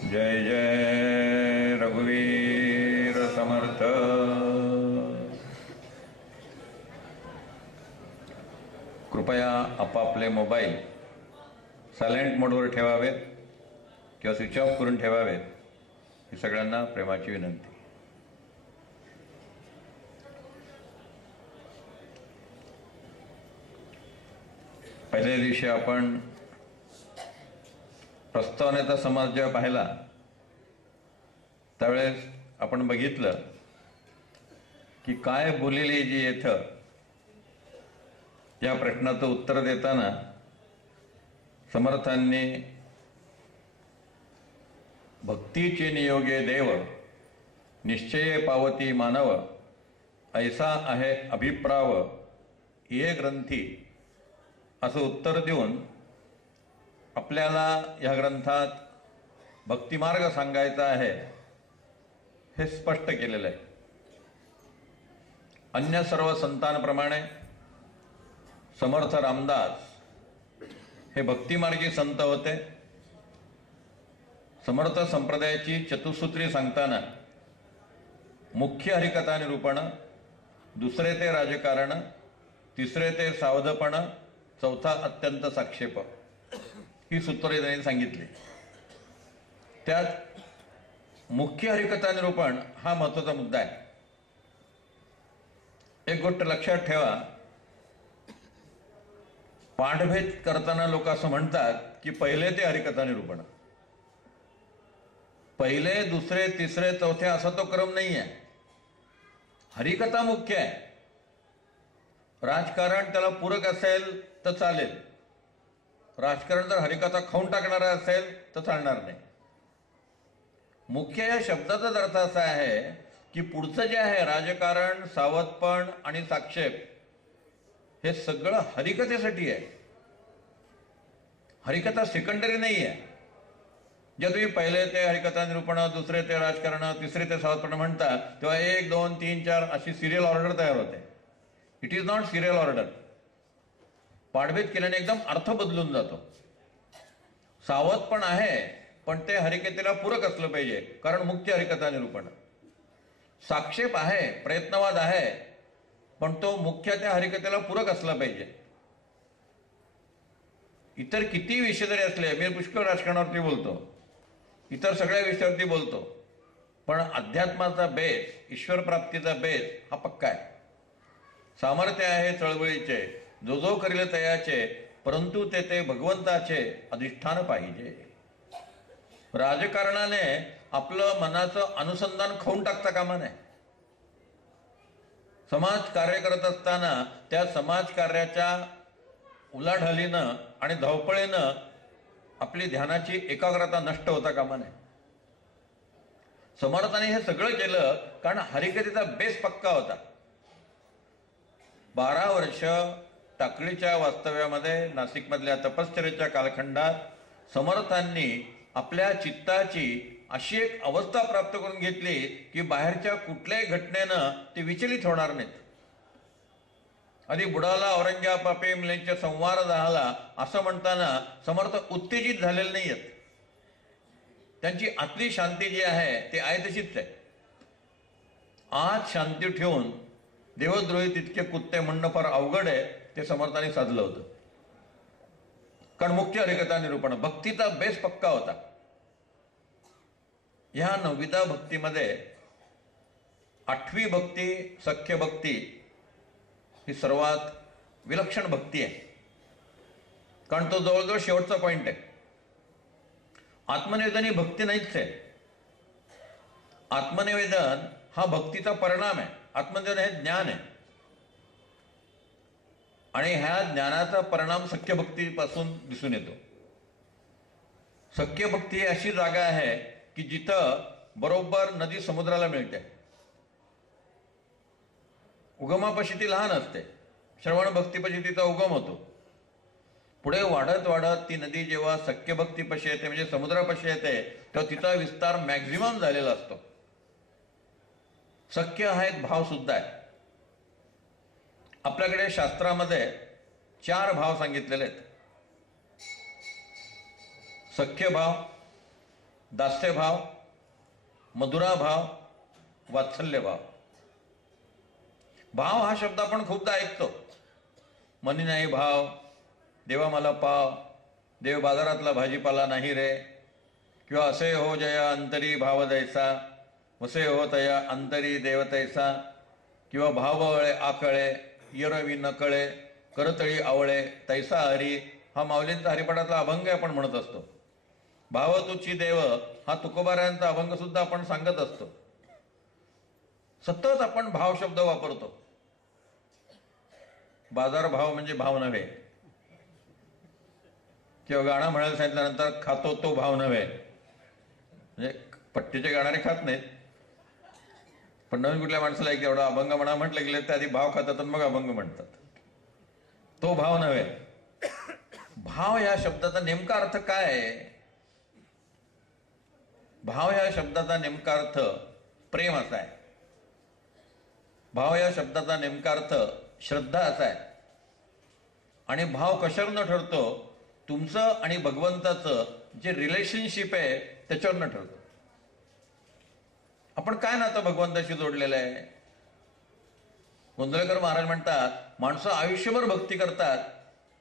जय जय रघुवीर समर्थ। कृपया आपापले मोबाईल सायलेंट मोडवर ठेवावेत किंवा स्विच ऑफ करून ठेवावेत, ही सगळ्यांना प्रेमाची विनंती। पहिल्या दिवशी आपण प्रस्तावनेचा समाज जेव्हा पाहिला त्यावेळेस आपण बघितलं की काय बोलिले जी येथं या प्रश्नाचं उत्तर देताना समर्थांनी भक्तीचे नियोगे देव निश्चये पावती मानव ऐसा आहे अभिप्राव ये ग्रंथी असं उत्तर देऊन आपल्याला या ग्रंथात भक्तिमार्ग सांगायचा आहे हे स्पष्ट केलेलं आहे। अन्य सर्व संतांप्रमाणे समर्थ रामदास हे भक्तिमार्गी संत होते। समर्थ संप्रदायाची चतुसूत्री सांगताना मुख्य हरिकथा निरूपण, दुसरे ते राजकारण, तिसरे ते सावधपण, चौथा अत्यंत साक्षेप ही सूत्रे त्यांनी सांगितली। त्यात मुख्य हरिकथा निरूपण हा महत्त्वाचा मुद्दा आहे। एक गोष्ट लक्षात ठेवा, पाठभेद करताना लोक असं म्हणतात की पहिले ते हरिकथा निरूपण, पहिले दुसरे तिसरे चौथे असा तो क्रम नाही आहे। हरिकथा मुख्य आहे, राजकारण त्याला पूरक असेल तर चालेल, राजकारण जर हरिकथा खाऊन टाकणार असेल तर चालणार नाही। मुख्य या शब्दाचाच अर्थ असा आहे की पुढचं जे आहे राजकारण, सावधपण आणि साक्षेप हे सगळं हरिकथेसाठी आहे। हरिकथा सेकंडरी नाही आहे। जेव्हा तुम्ही पहिले ते हरिकथा निरूपण, दुसरे ते राजकारण, तिसरे ते सावधपण म्हणता तेव्हा 1 2 3 4 अशी सिरियल ऑर्डर तयार होते। It is not serial order. पाठभेद केल्याने एकदम अर्थ बदलून जातो। सावधपण आहे पण ते हरिकथेला पूरक असलं पाहिजे, कारण मुख्य हरिकथा निरूपण। साक्षेप आहे, प्रयत्नवाद आहे, पण तो मुख्य त्या हरिकथेला पूरक असला पाहिजे। इतर किती विषय जरी असले, मी पुष्कळ राजकारणावरती बोलतो, इतर सगळ्या विषयावरती बोलतो, पण अध्यात्माचा बेस, ईश्वर प्राप्तीचा बेस हा पक्का आहे। सामर्थ्य आहे चळवळीचे, जो जो करील तयाचे, परंतु ते भगवंताचे अधिष्ठान पाहिजे। राजकारणाने आपलं मनाचं अनुसंधान खाऊन टाकता कामा नये। समाज कार्य करत असताना त्या समाज कार्याच्या उलाढालीनं आणि धावपळीनं आपली ध्यानाची एकाग्रता नष्ट होता कामा नये। समर्थाने हे सगळं केलं कारण हरिकथेचा बेस पक्का होता। 12 वर्ष टाकळीच्या वास्तव्यामध्ये, नाशिकमधल्या तपश्चर्येच्या कालखंडात समर्थांनी आपल्या चित्ताची अशी एक अवस्था प्राप्त करून घेतली की बाहेरच्या कुठल्याही घटनेनं ते विचलित होणार नाहीत। आधी बुडाला औरंग्यापापे मिलेंच्या संवार झाला असं म्हणताना समर्थ उत्तेजित झालेले नाही आहेत। त्यांची आतली शांती जी आहे ती आहे तशीच आहे। आत शांती ठेवून देवद्रोही तितके कुत्ते म्हणणं फार अवघड आहे, ते समर्थाने साधलं होतं। कारण मुख्य हरिकथा निरूपण, भक्तीचा बेस पक्का होता। ह्या 9वीदा भक्तीमध्ये 8वी भक्ती, सख्य भक्ती ही सर्वात विलक्षण भक्ती आहे, कारण तो जवळजवळ शेवटचा पॉइंट आहे। आत्मनिवेदन ही भक्ती नाहीच आहे। आत्मनिवेदन हा भक्तीचा परिणाम आहे। आत्मनिवेदन हे ज्ञान आहे आणि ह्या ज्ञानाचा परिणाम सख्य भक्तीपासून दिसून येतो। सख्य भक्ती ही अशी जागा आहे की जिथं बरोबर नदी समुद्राला मिळते। उगमापाशी ती लहान असते, श्रवण भक्तीपाशी तिचा उगम होतो। पुढे वाढत वाढत ती नदी जेव्हा सख्य भक्तीपाशी येते, म्हणजे समुद्रापाशी येते, तेव्हा तिचा विस्तार मॅक्झिमम झालेला असतो। सख्य हा एक भाव सुद्धा आहे। आपल्याकडे शास्त्रामध्ये 4 भाव सांगितलेले आहेत। सख्य भाव, दास्यभाव, मधुराभाव, वात्सल्यभाव. भाव हा शब्द आपण खूपदा ऐकतो. मनी नाही भाव, देवा मला पाव, देव बाजारातला भाजीपाला नाही रे, किंवा असे हो जया अंतरी भाव दैसा, वसे हो तया अंतरी देवतैसा, किंवा भाववळे आकळे, यरवी नकळे, करतळी आवळे तैसा हरी, हा माऊलींचा हरिपाठातला अभंग आपण म्हणत असतो. भाव तुची देव हा तुकोबारायांचा अभंग सुद्धा आपण सांगत असतो. सतत आपण भाव शब्द वापरतो. बाजार भाव म्हणजे भाव नव्हे, किंवा गाणं म्हणायला सांगितल्यानंतर खातो तो भाव नव्हे. म्हणजे पट्टीचे गाणारे खात नाहीत, पण नवीन कुठल्या माणसाला एक एवढा अभंग म्हणा म्हटलं गेले तर आधी भाव खातात आणि मग अभंग म्हणतात. तो भाव नव्हे. भाव या शब्दाचा नेमका अर्थ काय आहे? भाव या शब्दाचा नेमका अर्थ प्रेम असा आहे. भाव या शब्दाचा नेमका अर्थ श्रद्धा असा आहे. आणि भाव कशावरनं ठरतो? तुमचं आणि भगवंताचं जे रिलेशनशिप आहे त्याच्यावरनं ठरतो. आपण काय नातं भगवंताशी जोडलेलं आहे? गोंधळकर महाराज म्हणतात, माणसं आयुष्यभर भक्ती करतात,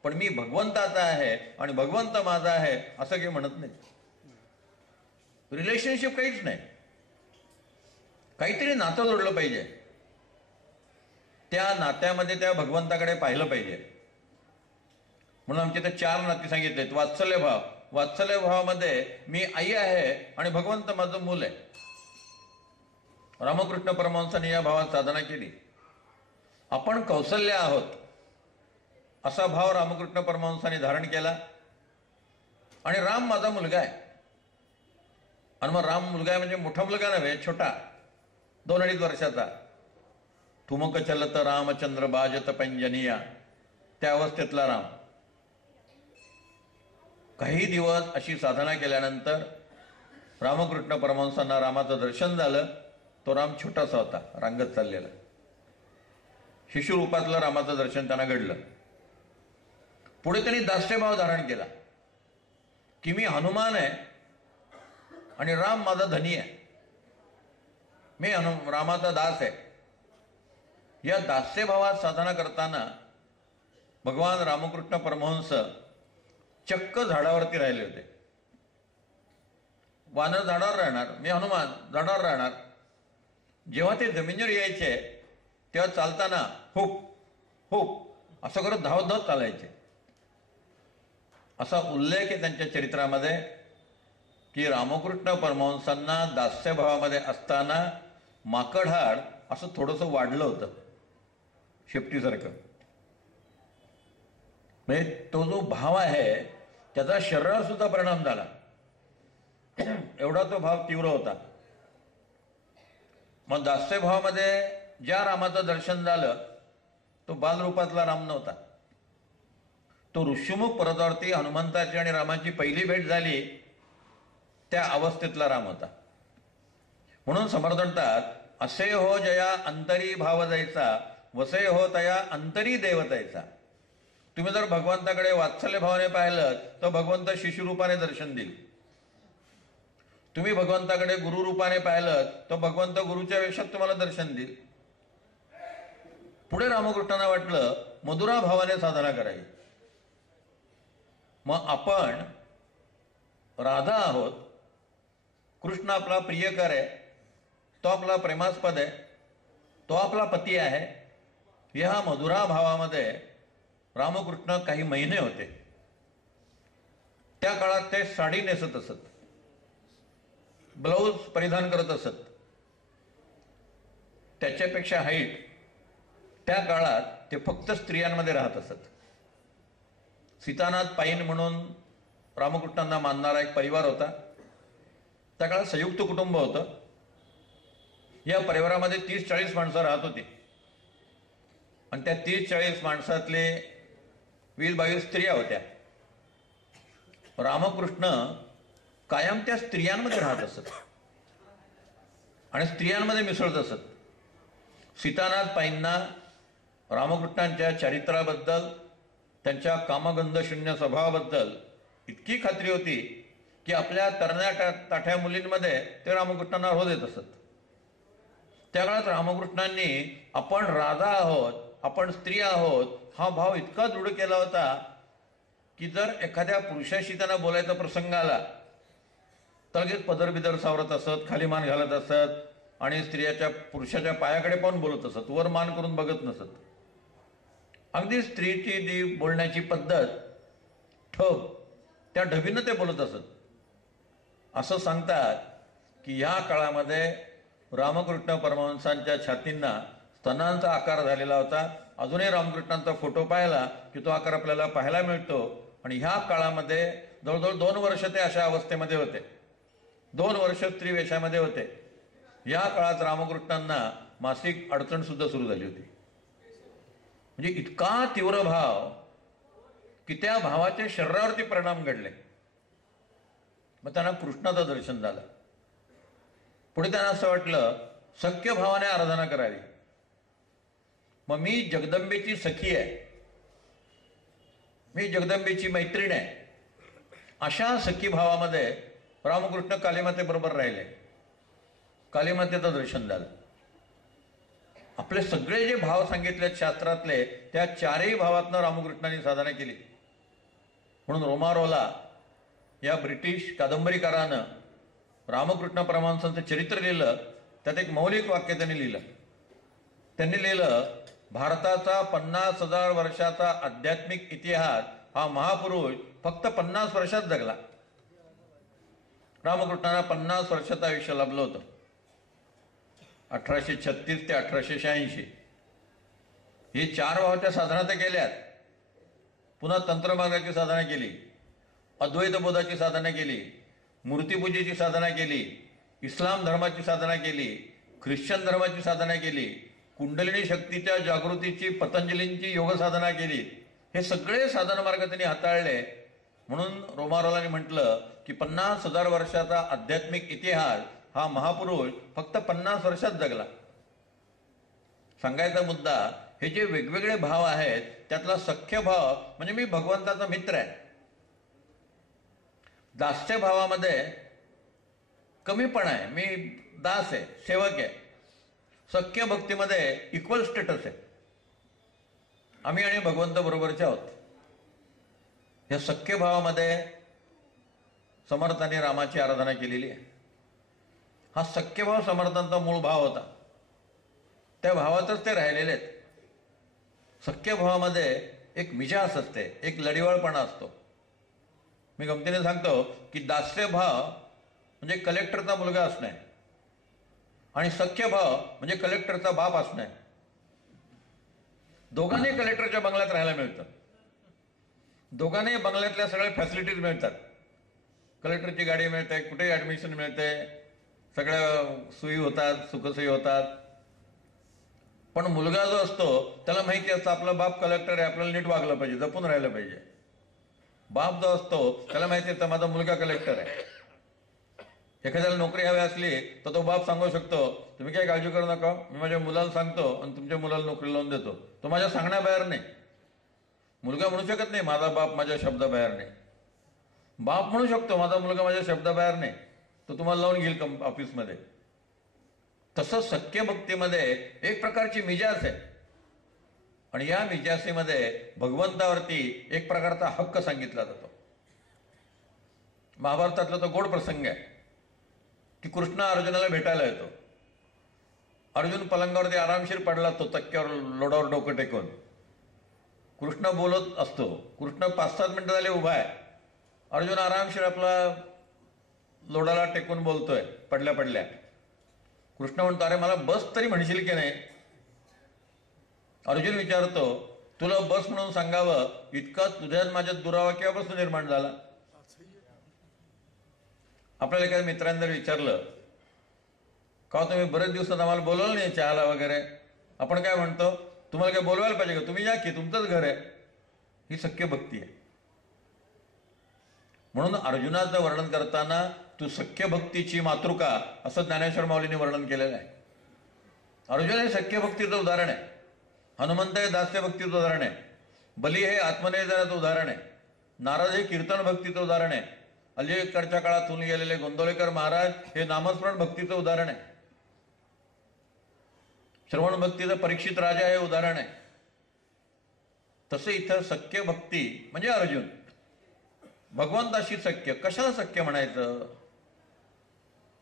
पण मी भगवंताचा आहे आणि भगवंत माझा आहे असं काही म्हणत नाही. रिलेशनशिप काहीच नाही. काहीतरी नातं जोडलं पाहिजे. त्या नात्यामध्ये त्या भगवंताकडे पाहिलं पाहिजे. म्हणून आमच्या इथे 4 नाती सांगितलेत. वात्सल्य भाव, वात्सल्य भावामध्ये मी आई आहे आणि भगवंत माझं मूल आहे. रामकृष्ण परमहंसांनी या भावात साधना केली. आपण कौसल्य आहोत असा भाव रामकृष्ण परमहंसांनी धारण केला. आणि राम माझा मुलगा आहे. आणि मग राम मुलगा आहे म्हणजे मोठा मुलगा नव्हे, छोटा, 2-2.5 वर्षाचा. ठुमक चलत रामचंद्र बाजत पंजनिया, त्या अवस्थेतला राम. काही दिवस अशी साधना केल्यानंतर रामकृष्ण परमहंसांना रामाचं दर्शन झालं. तो राम छोटासा होता, रांगत चाललेला. शिशुरूपातलं रामाचं दर्शन त्यांना घडलं. पुढे त्यांनी दास्यभाव धारण केला की मी हनुमान आहे आणि राम माझा धनी आहे. मी रामाचा दास आहे. या दास्यभावात साधना करताना भगवान रामकृष्ण परमहंस चक्क झाडावरती राहिले होते. वानर झाडावर राहणार, मी हनुमान झाडावर राहणार. जेव्हा ते जमिनीवर यायचे तेव्हा चालताना हुप हुप असं करत धावत धावत चालायचे. असा उल्लेख आहे त्यांच्या चरित्रामध्ये की रामकृष्ण परमहंसांना दास्यभावामध्ये असताना माकडहाड असं थोडंसं वाढलं होतं, शेपटीसारखं. म्हणजे तो जो भाव आहे त्याचा शरीरावर सुद्धा परिणाम झाला. एवढा तो भाव तीव्र होता. मग दास्यभावामध्ये ज्या रामाचं दर्शन झालं तो बालरूपातला राम नव्हता. तो ऋषीमुख पर्वतावरती हनुमंताची आणि रामाची पहिली भेट झाली त्या अवस्थेतला राम होता. म्हणून समर्थ म्हणतात, असे हो जया अंतरी भाव जायचा, वसे हो तया अंतरी देवतायचा. तुम्ही जर भगवंताकडे वात्सल्य भावाने पाहिलं तर भगवंत शिशुरूपाने दर्शन देईल. तुम्ही भगवंताकडे गुरुरूपाने पाहिलं तर भगवंत गुरुच्या वेशात तुम्हाला दर्शन देईल. पुढे रामकृष्णांना वाटलं मधुरा भावाने साधना करावी. मग आपण राधा आहोत, कृष्ण आपला प्रियकर आहे, तो आपला प्रेमास्पद आहे, तो आपला पती आहे. या मधुरा भावामध्ये रामकृष्ण काही महिने होते. त्या काळात ते साडी नेसत असत, ब्लाऊज परिधान करत असत. त्याच्यापेक्षा हाईट त्या काळात ते फक्त स्त्रियांमध्ये राहत असत. सीतानाथ पाईन म्हणून रामकृष्णांना मानणारा एक परिवार होता. त्या काळात संयुक्त कुटुंब होतं. या परिवारामध्ये 30-40 माणसं राहत होती. आणि त्या 30-40 माणसातले 20-22 स्त्रिया होत्या. रामकृष्ण कायम त्या स्त्रियांमध्ये राहत असत आणि स्त्रियांमध्ये मिसळत असत. सीतानाथ पाईंना रामकृष्णांच्या चरित्राबद्दल, त्यांच्या कामगंध शून्य स्वभावाबद्दल इतकी खात्री होती की आपल्या तरण्या ताठ्या मुलींमध्ये ते रामकृष्णांना हो देत असत. त्या काळात रामकृष्णांनी आपण राजा आहोत, आपण स्त्री आहोत हा भाव इतका दृढ केला होता की जर एखाद्या पुरुषाशी त्यांना बोलायचा प्रसंग आला तर लगेच पदर बिदर सावरत असत, खाली मान घालत असत आणि स्त्रियाच्या पुरुषाच्या पायाकडे पाहून बोलत असत, वर मान करून बघत नसत. अगदी स्त्रीची जी बोलण्याची पद्धत, ठब, त्या ढबीनं ते बोलत असत. असं सांगतात की या काळामध्ये रामकृष्ण परमहंसांच्या छातींना स्तनांचा आकार झालेला होता. अजूनही रामकृष्णांचा फोटो पाहिला की तो आकार आपल्याला पाहायला मिळतो. आणि ह्या काळामध्ये जवळजवळ 2 वर्ष ते अशा अवस्थेमध्ये होते, 2 वर्ष स्त्री वेशामध्ये होते. या काळात रामकृष्णांना मासिक अडचण सुद्धा सुरू झाली होती. म्हणजे इतका तीव्र भाव की त्या भावाचे शरीरावरती परिणाम घडले. मग त्यांना कृष्णाचं दर्शन झालं. पुढे त्यांना असं वाटलं सख्य भावाने आराधना करावी. मग मी जगदंबेची सखी आहे, मी जगदंबेची मैत्रीण आहे, अशा सखी भावामध्ये रामकृष्ण कालीमातेबरोबर राहिले. कालीमातेचं दर्शन झालं. आपले सगळे जे भाव सांगितले शास्त्रातले त्या 4ही भावातनं रामकृष्णांनी साधना केली. म्हणून रोमारोला या ब्रिटिश कादंबरीकारानं रामकृष्ण परमहंसांचं चरित्र लिहिलं. त्यात एक मौलिक वाक्य त्यांनी लिहिलं. त्यांनी लिहिलं, भारताचा 50,000 वर्षाचा आध्यात्मिक इतिहास हा महापुरुष फक्त 50 वर्षात जगला. रामकृष्णांना 50 वर्षाचं आयुष्य लाभलं होतं. 1836 ते 1886 हे 4 भावाच्या साधना तर केल्यात. पुन्हा तंत्रमार्गाची साधना केली, अद्वैत बोधाची साधना केली, मूर्तीपूजेची साधना केली, इस्लाम धर्माची साधना केली, ख्रिश्चन धर्माची साधना केली, कुंडलिनी शक्तीच्या जागृतीची पतंजलींची योग साधना केली. हे सगळे साधन मार्ग त्यांनी हाताळले. म्हणून रोमारोलांनी म्हटलं की 50,000 वर्षाचा आध्यात्मिक इतिहास हा महापुरुष फक्त 50 वर्षात जगला. सांगायचा मुद्दा, हे जे वेगवेगळे भाव आहेत त्यातला सख्य भाव म्हणजे मी भगवंताचा मित्र आहे. दास्य भावामध्ये कमीपणा आहे, मी दास आहे, सेवक आहे. सख्य भक्तीमध्ये इक्वल स्टेटस आहे, आम्ही आणि भगवंत बरोबरचे आहोत. या सख्य भावामध्ये समर्थांनी रामाची आराधना केलेली आहे. हा सख्य भाव समर्थांचा मूळ भाव होता. त्या भावातच ते राहिलेले आहेत. सख्य भावामध्ये एक मिजास असते, एक लढिवाळपणा असतो. मी गमतीने सांगतो की दास्य भाव म्हणजे कलेक्टरचा मुलगा असणे आणि सख्य भाव म्हणजे कलेक्टरचा बाप असणे. दोघांनी कलेक्टरच्या बंगल्यात राहायला मिळतं, दोघांनी बंगल्यातल्या सगळ्या फॅसिलिटीज मिळतात. कलेक्टरची गाडी मिळते, कुठेही ॲडमिशन मिळते, सगळ्या सोयी होतात, सुखसोयी होतात. पण मुलगा जो असतो त्याला माहिती असतं आपला बाप कलेक्टर आहे, आपल्याला नीट वागलं पाहिजे, जपून राहिलं पाहिजे. बाप जो असतो त्याला माहिती असतं माझा मुलगा कलेक्टर आहे. एखाद्याला नोकरी हवी असली तर तो बाप सांगू शकतो तुम्ही काही काळजी करू नका, मी माझ्या मुलाला सांगतो आणि तुमच्या मुलाला नोकरी लावून देतो. तो माझ्या सांगण्याबाहेर नाही. मुलगा म्हणू शकत नाही माझा बाप माझ्या शब्दाबाहेर नाही. बाप म्हणू शकतो माझा मुलगा माझ्या शब्दाबाहेर नाही, तो तुम्हाला लावून घेईल ऑफिसमध्ये. तसं सख्य भक्तीमध्ये एक प्रकारची मिजास आहे आणि या मिजासीमध्ये भगवंतावरती एक प्रकारचा हक्क सांगितला जातो. महाभारतातला तो गोड प्रसंग आहे की कृष्ण अर्जुनाला भेटायला येतो. अर्जुन पलंगावरती आरामशीर पडला, तो तक्क्यावर लोडावर डोकं टेकून. कृष्ण बोलत असतो. कृष्ण 5-7 मिनिटं झाले उभा आहे. अर्जुन आरामशीर आपला लोडाला टेकून बोलतोय पडल्या पडल्या. कृष्ण म्हणतो अरे मला बस तरी म्हणशील की नाही. अर्जुन विचारतो तुला बस म्हणून सांगावं इतका तुझ्यात माझ्यात दुरावा केव्हापासून निर्माण झाला. आपल्याला एखाद्या मित्रांनी जर विचारलं का तुम्ही बरेच दिवसात आम्हाला बोलवलं नाही चहाला वगैरे, आपण काय म्हणतो तुम्हाला काय बोलवायला पाहिजे का, तुम्ही या की तुमचंच घर आहे. ही सख्य भक्ती आहे. म्हणून अर्जुनाचं वर्णन करताना तू सख्य भक्तीची मातृका असं ज्ञानेश्वर माऊलींनी वर्णन केलेलं आहे. अर्जुन हे सख्य भक्तीचं उदाहरण आहे, हनुमंत हे दास्य भक्तीचं उदाहरण आहे, बली हे आत्मनिर्धाराचं उदाहरण आहे, नारद हे कीर्तन भक्तीचं उदाहरण आहे, अलीकडच्या काळात होऊन गेलेले गोंदवलेकर महाराज हे नामस्मरण भक्तीचं उदाहरण आहे. श्रवण भक्तीचं परीक्षित राजा हे उदाहरण आहे. तसे इथं सख्य भक्ती म्हणजे अर्जुन भगवंताशी सख्य. कशाला सख्य म्हणायचं?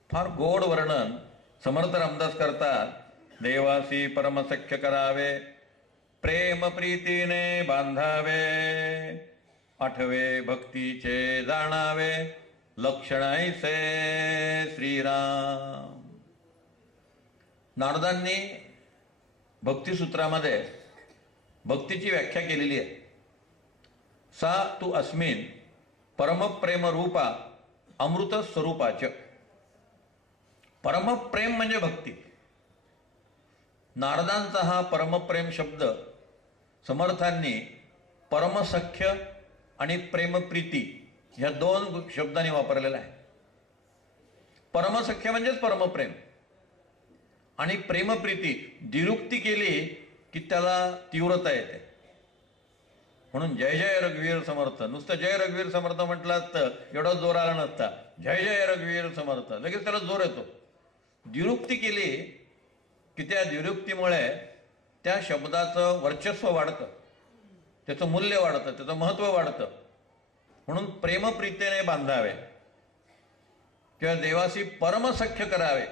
फार गोड वर्णन समर्थ रामदास करतात. देवासी परमसख्य करावे, प्रेम प्रीतीने बांधावे, आठवे भक्तीचे जाणावे, लक्षणाईसे श्रीराम. नारदांनी भक्तिसूत्रामध्ये भक्तीची व्याख्या केलेली आहे. सा तू अस्मिन परमप्रेम रूपा अमृत स्वरूपाच. परमप्रेम म्हणजे भक्ती. नारदांचा हा परमप्रेम शब्द समर्थांनी परमसख्य आणि प्रेमप्रीती ह्या दोन शब्दांनी वापरलेला आहे. परमसख्य म्हणजेच परमप्रेम आणि प्रेमप्रीती द्विरुक्ती केली की त्याला तीव्रता येते. म्हणून जय जय रघुवीर समर्थ, नुसतं जय रघुवीर समर्थ म्हटलं तर एवढा जोर आला नसता. जय जय रघुवीर समर्थ लगेच त्याला जोर येतो. द्विरुक्ती केली की त्या द्विरुक्तीमुळे त्या शब्दाचं वर्चस्व वाढतं, त्याचं मूल्य वाढतं, त्याचं महत्त्व वाढतं. म्हणून प्रेमप्रीतीने बांधावे किंवा देवाशी परमसख्य करावे.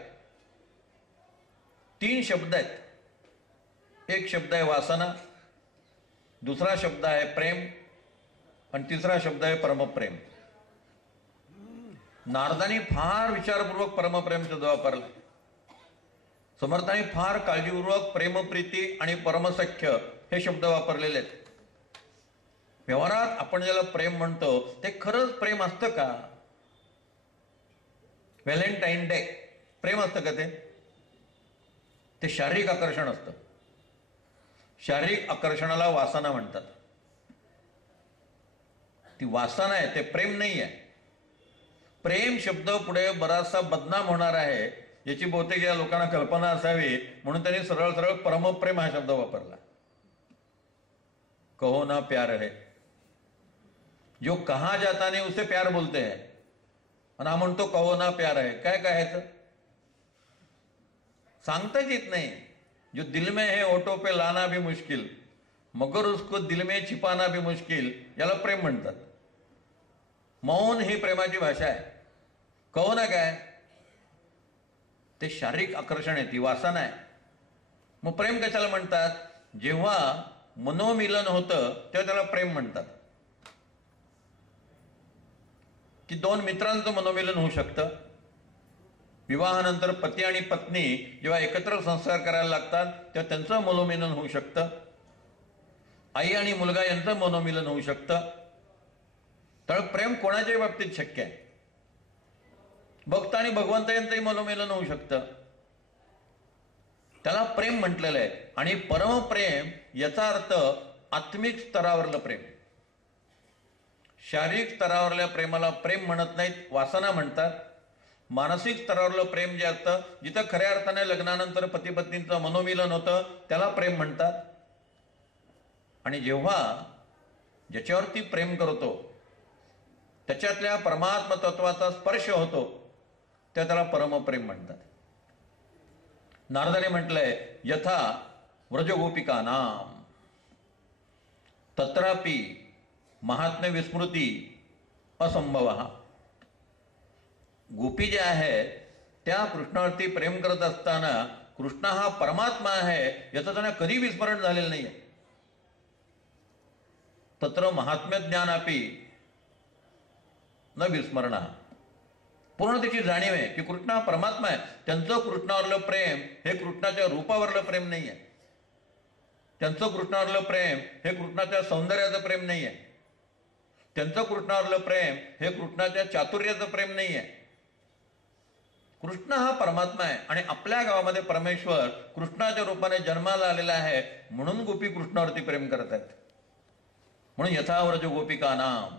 3 शब्द आहेत. एक शब्द आहे वासना, दुसरा शब्द आहे प्रेम आणि तिसरा शब्द आहे परमप्रेम. नारदांनी फार विचारपूर्वक परमप्रेम शब्द वापरला. समर्थांनी फार काळजीपूर्वक प्रेमप्रीती आणि परमसख्य हे शब्द वापरलेले आहेत. व्यवहारात आपण ज्याला प्रेम म्हणतो ते खरंच प्रेम असतं का? व्हॅलेंटाईन डे प्रेम असतं का? ते शारीरिक आकर्षण असतं. शारीरिक आकर्षणाला वासना म्हणतात. ती वासना आहे, ते प्रेम नाही आहे. प्रेम शब्द पुढे बराचसा बदनाम होणार आहे याची बहुतेक या लोकांना कल्पना असावी, म्हणून त्यांनी सरळ सरळ परमप्रेम हा शब्द वापरला. कहो ना प्यार है, जो कहा जाता नहीं उसे प्यार बोलते हैं. आणि हा म्हणतो कहो ना प्यार है. काय काय सांगताच येत नाही. जो दिल में है ओठों पे लाना भी मुश्किल, मगर उसको दिल में छिपाना भी मुश्किल, याला प्रेम म्हणतात. मौन ही प्रेमाची भाषा आहे. कहो ना काय? ते शारीरिक आकर्षण आहे, ती वासना आहे. मग प्रेम कशाला म्हणतात? जेव्हा मनोमिलन होतं तेव्हा त्याला प्रेम म्हणतात. की 2 मित्रांचं मनोमिलन होऊ शकतं. विवाहानंतर पती आणि पत्नी जेव्हा एकत्र संस्कार करायला लागतात तेव्हा त्यांचं मनोमिलन होऊ शकतं. आई आणि मुलगा यांचं मनोमिलन होऊ शकतं. तर प्रेम कोणाच्याही बाबतीत शक्य आहे. भक्त आणि भगवंत यांचंही मनोमिलन होऊ शकतं. त्याला प्रेम म्हटलेलं आहे. आणि परमप्रेम याचा अर्थ आत्मिक स्तरावरलं प्रेम. शारीरिक स्तरावरल्या प्रेमाला प्रेम म्हणत नाहीत, वासना म्हणतात. मानसिक स्तरावरलं प्रेम जे असतं, जिथं खऱ्या अर्थाने लग्नानंतर पती पत्नींचं मनोमिलन होतं त्याला प्रेम म्हणतात. आणि जेव्हा ज्याच्यावरती प्रेम करतो त्याच्यातल्या परमात्म तत्वाचा स्पर्श होतो त्या त्याला परमप्रेम म्हणतात. नारदाने म्हटलंय यथा व्रजगोपिका नाम तत्रापि महात्म्य विस्मृती असंभव. गोपी ज्या आहेत त्या कृष्णावरती प्रेम करत असताना कृष्ण हा परमात्मा आहे याचं त्यांना कधी विस्मरण झालेलं नाही आहे. तत्र महात्म्य ज्ञानापि न विस्मरण. पूर्ण त्याची जाणीव आहे की कृष्ण हा परमात्मा आहे. त्यांचं कृष्णावरलं प्रेम हे कृष्णाच्या रूपावरलं प्रेम नाही आहे. त्यांचं कृष्णावरलं प्रेम हे कृष्णाच्या सौंदर्याचं प्रेम नाही आहे. त्यांचं कृष्णावरलं प्रेम हे कृष्णाच्या चातुर्याचं प्रेम नाही आहे. कृष्ण हा परमात्मा आहे आणि आपल्या गावामध्ये परमेश्वर कृष्णाच्या रूपाने जन्माला आलेला आहे म्हणून गोपी कृष्णावरती प्रेम करत आहेत. म्हणून यथाव्रज गोपिका नाम.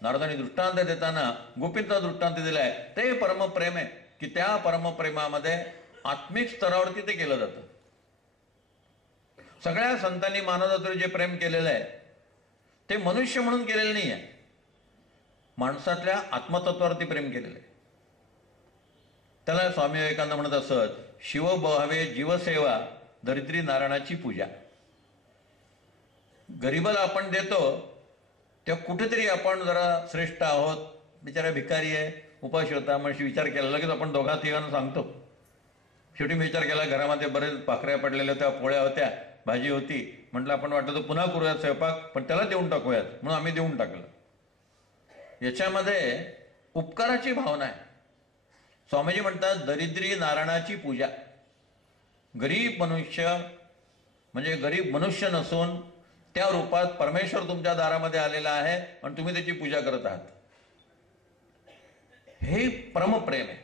नारदांनी दृष्टांत देताना गोपींचा दृष्टांत दिलाय. ते परमप्रेम आहे की त्या परमप्रेमामध्ये आत्मिक स्तरावरती ते केलं जातं. सगळ्या संतांनी मानवावर जे प्रेम केलेलं आहे ते मनुष्य म्हणून केलेलं नाही आहे. माणसातल्या आत्मतत्वावरती प्रेम केलेलं आहे. त्याला स्वामी विवेकानंद म्हणत असत, शिव भावे जीवसेवा, दरिद्री नारायणाची पूजा. गरीबाला आपण देतो तेव्हा कुठेतरी आपण जरा श्रेष्ठ आहोत, बिचारा भिकारी आहे, उपाशी होता, म्हणजे विचार केला, लगेच आपण दोघा तिघांना सांगतो. शेवटी मी विचार केला, घरामध्ये बरेच भाकऱ्या पडलेल्या होत्या, पोळ्या होत्या, भाजी होती, म्हटलं आपण वाटलं तर पुन्हा करूयात स्वयंपाक, पण त्याला देऊन टाकूयात, म्हणून आम्ही देऊन टाकलं. याच्यामध्ये उपकाराची भावना आहे. स्वामीजी म्हणतात दरिद्री नारायणाची पूजा. गरीब मनुष्य म्हणजे गरीब मनुष्य नसून त्या रूपात परमेश्वर तुमच्या दारामध्ये आलेला आहे आणि तुम्ही त्याची पूजा करत आहात. हे परमप्रेम आहे.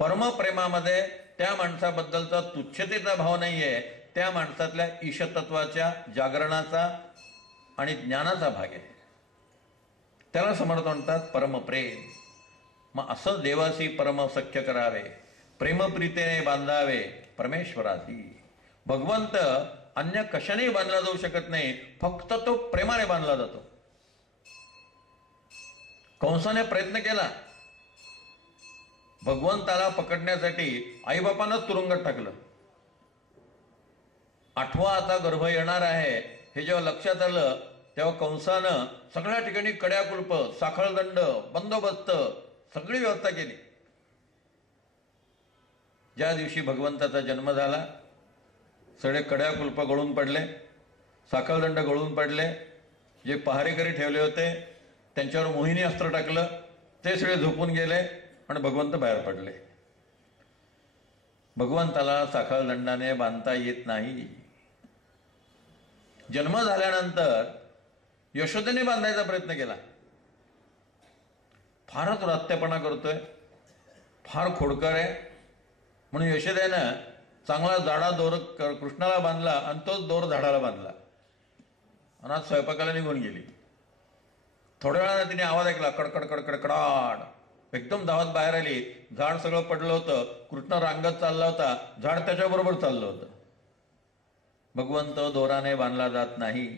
परमप्रेमामध्ये त्या माणसाबद्दलचा तुच्छतेचा भाव नाहीये, त्या माणसातल्या ईशतत्वाच्या जागरणाचा आणि ज्ञानाचा भाग आहे. त्याला समर्थ म्हणतात परमप्रेम. मग असं देवासी परम सख्य करावे, प्रेमप्रीतेने बांधावे परमेश्वराशी. भगवंत अन्य कशाने बांधला जाऊ शकत नाही, फक्त तो प्रेमाने बांधला जातो. कंसाने प्रयत्न केला, भगवंताला पकडण्यासाठी आईबापांनाच तुरुंगात टाकलं. 8वा आता गर्भ येणार आहे हे जेव्हा लक्षात आलं, तेव्हा कंसानं सगळ्या ठिकाणी कड्याकुलप, साखळदंड, बंदोबस्त सगळी व्यवस्था केली. ज्या दिवशी भगवंताचा जन्म झाला, सगळे कड्याकुलप गळून पडले, साखळदंड गळून पडले. जे पहारेकरी ठेवले होते त्यांच्यावर मोहिनी अस्त्र टाकलं, ते सगळे झोपून गेले आणि भगवंत बाहेर पडले. भगवंताला साखळदंडाने बांधता येत नाही. जन्म झाल्यानंतर यशोदेने बांधायचा प्रयत्न केला. फारच रात्तेपणा करतोय, फार खोडकर आहे, म्हणून यशोदेनं चांगला जाडा दोर कृष्णाला बांधला आणि तोच दोर झाडाला बांधला आणि आज स्वयंपाकाला निघून गेली. थोड्या वेळानं तिने आवाज ऐकला, कडकड कडकडाड. एकदम धावत बाहेर आली. झाड सगळं पडलं होतं, कृष्ण रांगत चालला होता, झाड त्याच्याबरोबर चाललं होतं. भगवंत दोराने बांधला जात नाही.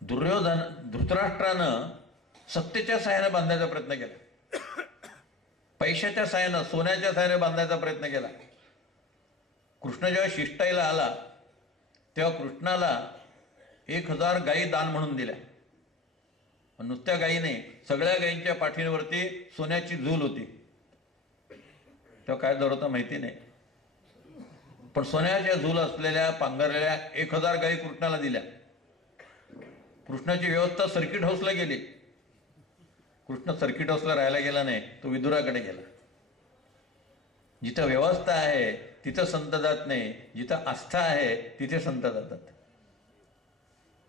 धृतराष्ट्रानं सत्तेच्या साहाय्याने बांधायचा प्रयत्न केला, पैशाच्या साहाय्यानं, सोन्याच्या साहाय्याने बांधायचा प्रयत्न केला. कृष्ण जेव्हा शिष्टाईला आला तेव्हा कृष्णाला 1000 गायी दान म्हणून दिल्या. नुसत्या गायी नाही, सगळ्या गायींच्या पाठीवरती सोन्याची झूल होती. तेव्हा काय दर होता माहिती नाही, पण सोन्याच्या झूल असलेल्या पांघरलेल्या 1000 गायी कृष्णाला दिल्या. कृष्णाची व्यवस्था सर्किट हाऊसला गेली. कृष्ण सर्किट हाऊसला राहायला गेला नाही, तो विदुराकडे गेला. जिथं व्यवस्था आहे तिथं संत जात नाही, जिथं आस्था आहे तिथे संत जातात.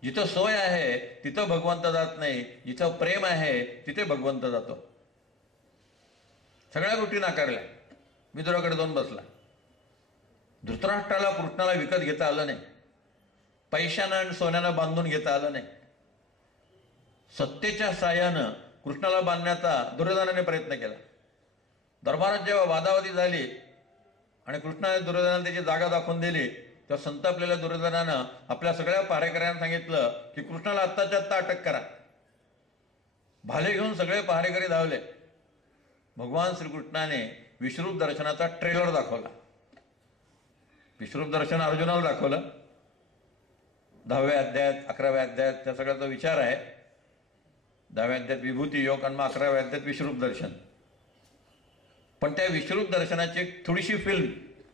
जिथं सोय आहे तिथं भगवंत जात नाही, जिथं प्रेम आहे तिथे भगवंत जातो. सगळ्या गोष्टी नाकारल्या, विदुराकडे जाऊन बसला. धृतराष्ट्राला कृष्णाला विकत घेता आलं नाही, पैशानं आणि सोन्यानं बांधून घेता आलं नाही. सत्तेच्या साह्यानं कृष्णाला बांधण्याचा दुर्योधनाने प्रयत्न केला. दरबारात जेव्हा वादावादी झाली आणि कृष्णाने दुर्योधनाला त्याची जागा दाखवून दिली, तेव्हा संतापलेल्या दुर्योधनानं आपल्या सगळ्या पहारेकऱ्यांना सांगितलं की कृष्णाला आत्ताच्या आत्ता अटक करा. भाले घेऊन सगळे पहारेकरी धावले. भगवान श्रीकृष्णाने विश्वरूप दर्शनाचा ट्रेलर दाखवला. विश्वरूप दर्शन अर्जुनाला दाखवलं. 10व्या अध्यायात 11व्या अध्यायात त्या सगळ्याचा विचार आहे. 10व्या अध्यायात विभूती योग आणि मग 11व्या अध्यायात विश्वरूप दर्शन. पण त्या विश्वरूप दर्शनाची एक थोडीशी फिल्म,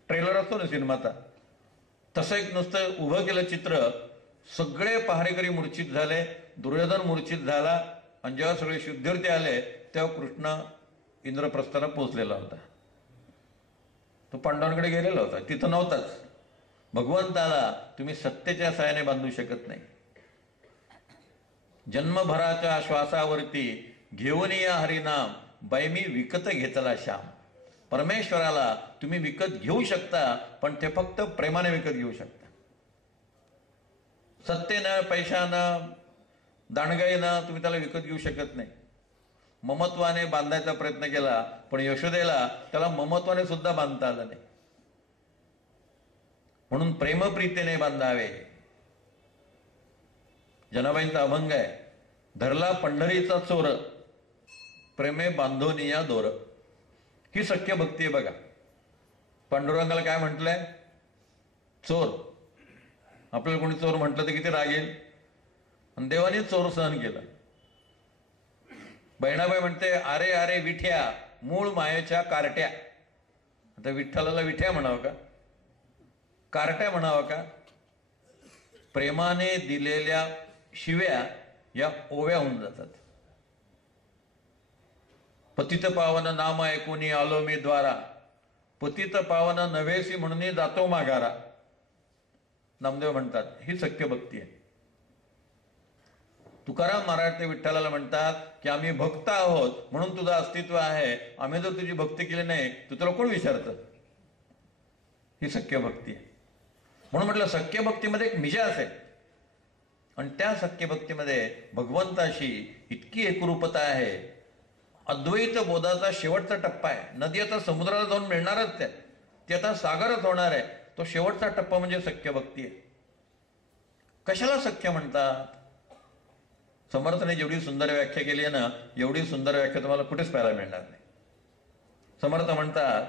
ट्रेलर असतो ना सिनेमाचा, तसं एक नुसतं उभं केलं चित्र. सगळे पहारेकरी मूर्छित झाले, दुर्योधन मूर्छित झाला आणि जेव्हा सगळे शुद्धीवरती आले तेव्हा कृष्ण इंद्रप्रस्थाला पोहोचलेला होता. तो पांडवांकडे गेलेला होता, तिथं नव्हताच. भगवंताला तुम्ही सत्तेच्या साहाय्याने बांधू शकत नाही. जन्मभराच्या श्वासावरती घेऊन या हरिनाम, बैमी विकत घेतला श्याम. परमेश्वराला तुम्ही विकत घेऊ शकता, पण ते फक्त प्रेमाने विकत घेऊ शकता. सत्तेनं, पैशानं, दांडगाईनं तुम्ही त्याला विकत घेऊ शकत नाही. ममत्वाने बांधायचा प्रयत्न केला, पण यशोदेला त्याला ममत्वाने सुद्धा बांधता आलं नाही. म्हणून प्रेमप्रीतीने बांधावे. जनाबाईंचा अभंग आहे, धरला पंढरीचा चोर, प्रेमे बांधोनिया दोर. ही सख्य भक्ती आहे बघा. पांडुरंगाला काय म्हटलंय? चोर. आपल्याला कोणी चोर म्हटलं तर किती राग येईल. आणि देवाने चोर सहन केला. बहिणाबाई म्हणते, अरे अरे विठ्या, मूळ मायेच्या कारट्या. आता विठ्ठलाला विठ्या म्हणावं का, कारट्या म्हणावं का? प्रेमाने दिलेल्या शिव्या या ओव्या होऊन जातात. पतित पावन नाम ऐकूनी आलो मी द्वारा, पतित पावन नव्हेसी म्हणून जातो माघारा. नामदेव म्हणतात ही सख्य भक्ती आहे. तुकाराम महाराज ते विठ्ठलाला म्हणतात की आम्ही भक्त आहोत म्हणून तुझं अस्तित्व आहे, आम्ही जर तुझी भक्ती केली नाही तू तुला कोण विचारतं. ही सख्य भक्ती आहे. म्हणून म्हटलं सख्य भक्तीमध्ये एक मिजाज आहे. आणि त्या सख्य भक्तीमध्ये भगवंताशी इतकी एकरूपता आहे. अद्वैत बोधाचा शेवटचा टप्पा आहे. नदी आता समुद्राला जाऊन मिळणारच आहे, ती आता सागरच होणार आहे. तो शेवटचा टप्पा म्हणजे सख्य भक्ती आहे. कशाला सख्य म्हणतात? समर्थने जेवढी सुंदर व्याख्या केली आहे ना, एवढी सुंदर व्याख्या तुम्हाला कुठेच पाहायला मिळणार नाही. समर्थ म्हणतात,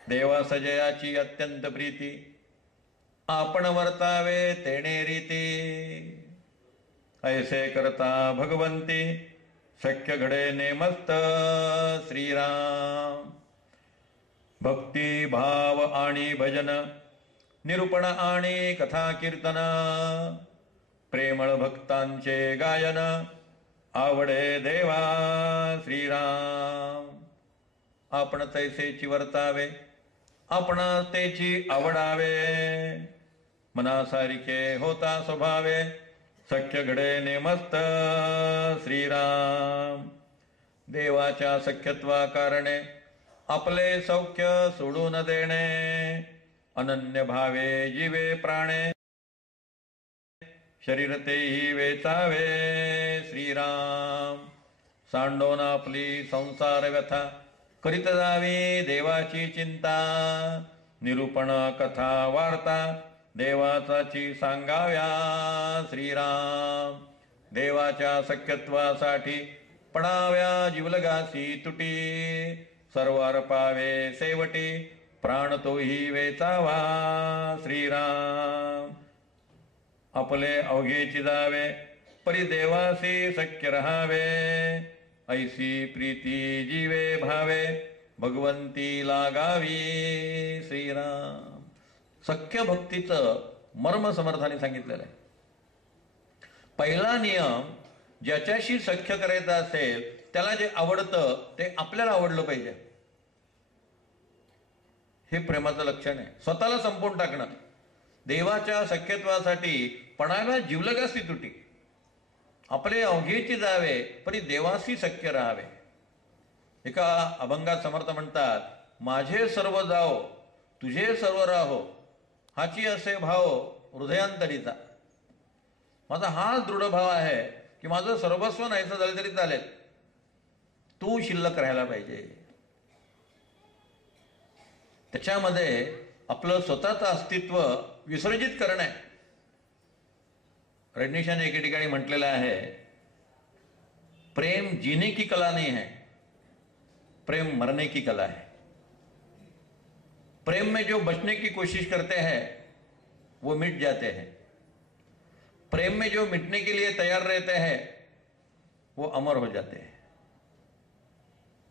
देवा सजयाची अत्यंत प्रीती, आपण वर्तावे तेणे रीती, ऐसे करता भगवंती, शक्य घडे नेमस्त श्रीराम. भक्ती भाव आणि भजन, निरूपण आणि कथा कीर्तन, प्रेमळ भक्तांचे गायन, आवडे देवा श्रीराम. आपण तैसेची वर्तावे, आपण तेची आवडावे, मनासारिखे होता स्वभावे, सख्य घडे नेमस्त श्रीराम. देवाच्या सख्यत्वा कारणे आपले सौख्य सोडून देणे, अनन्य भावे जीवे प्राणे, शरीर तेही वेचावे श्रीराम. सांडोन आपली संसार व्यथा, करीत जावी देवाची चिंता, निरूपण कथा वार्ता, देवाचाची सांगाव्या श्रीराम. देवाच्या सख्यत्वासाठी पडाव्या जीवलगासी तुटी, सर्व अर्पावे सेवटी, प्राण तोही वेचावा श्रीराम. आपले अवघेची जावे, परी देवासी सख्य रहावे, ऐसी प्रीती जीवे भावे, भगवंती लागावी श्रीराम. सख्य भक्तीचं मर्म समर्थाने सांगितलेलं आहे. पहिला नियम, ज्याच्याशी सख्य करायचं असेल त्याला जे आवडतं ते आपल्याला आवडलं पाहिजे. हे प्रेमाचं लक्षण आहे. स्वतःला संपवून टाकणं. देवाच्या सख्यत्वासाठी पणाव्या जीवलगासी तुटी, आपले अवघेची जावे, परी देवासी सख्य राहावे. एका अभंगात समर्थ म्हणतात, माझे सर्व जाओ तुझे सर्व राहो, हाची असे भाव हृदयांतरीचा. माझा हा दृढ भाव आहे की माझं सर्वस्व नाहीचं झालं तरी चालेल, तू शिल्लक राहायला पाहिजे. त्याच्यामध्ये आपलं स्वतःचं अस्तित्व विसर्जित करणं आहे. रजनीशाने एके ठिकाणी म्हटलेलं आहे, प्रेम जीने की कला नहीं है, प्रेम मरने की कला है. प्रेम में जो बचने की कोशिश करते हैं वो मिट जाते हैं. प्रेम में जो मिटने के लिए तैयार रहते हैं वो अमर हो जाते हैं.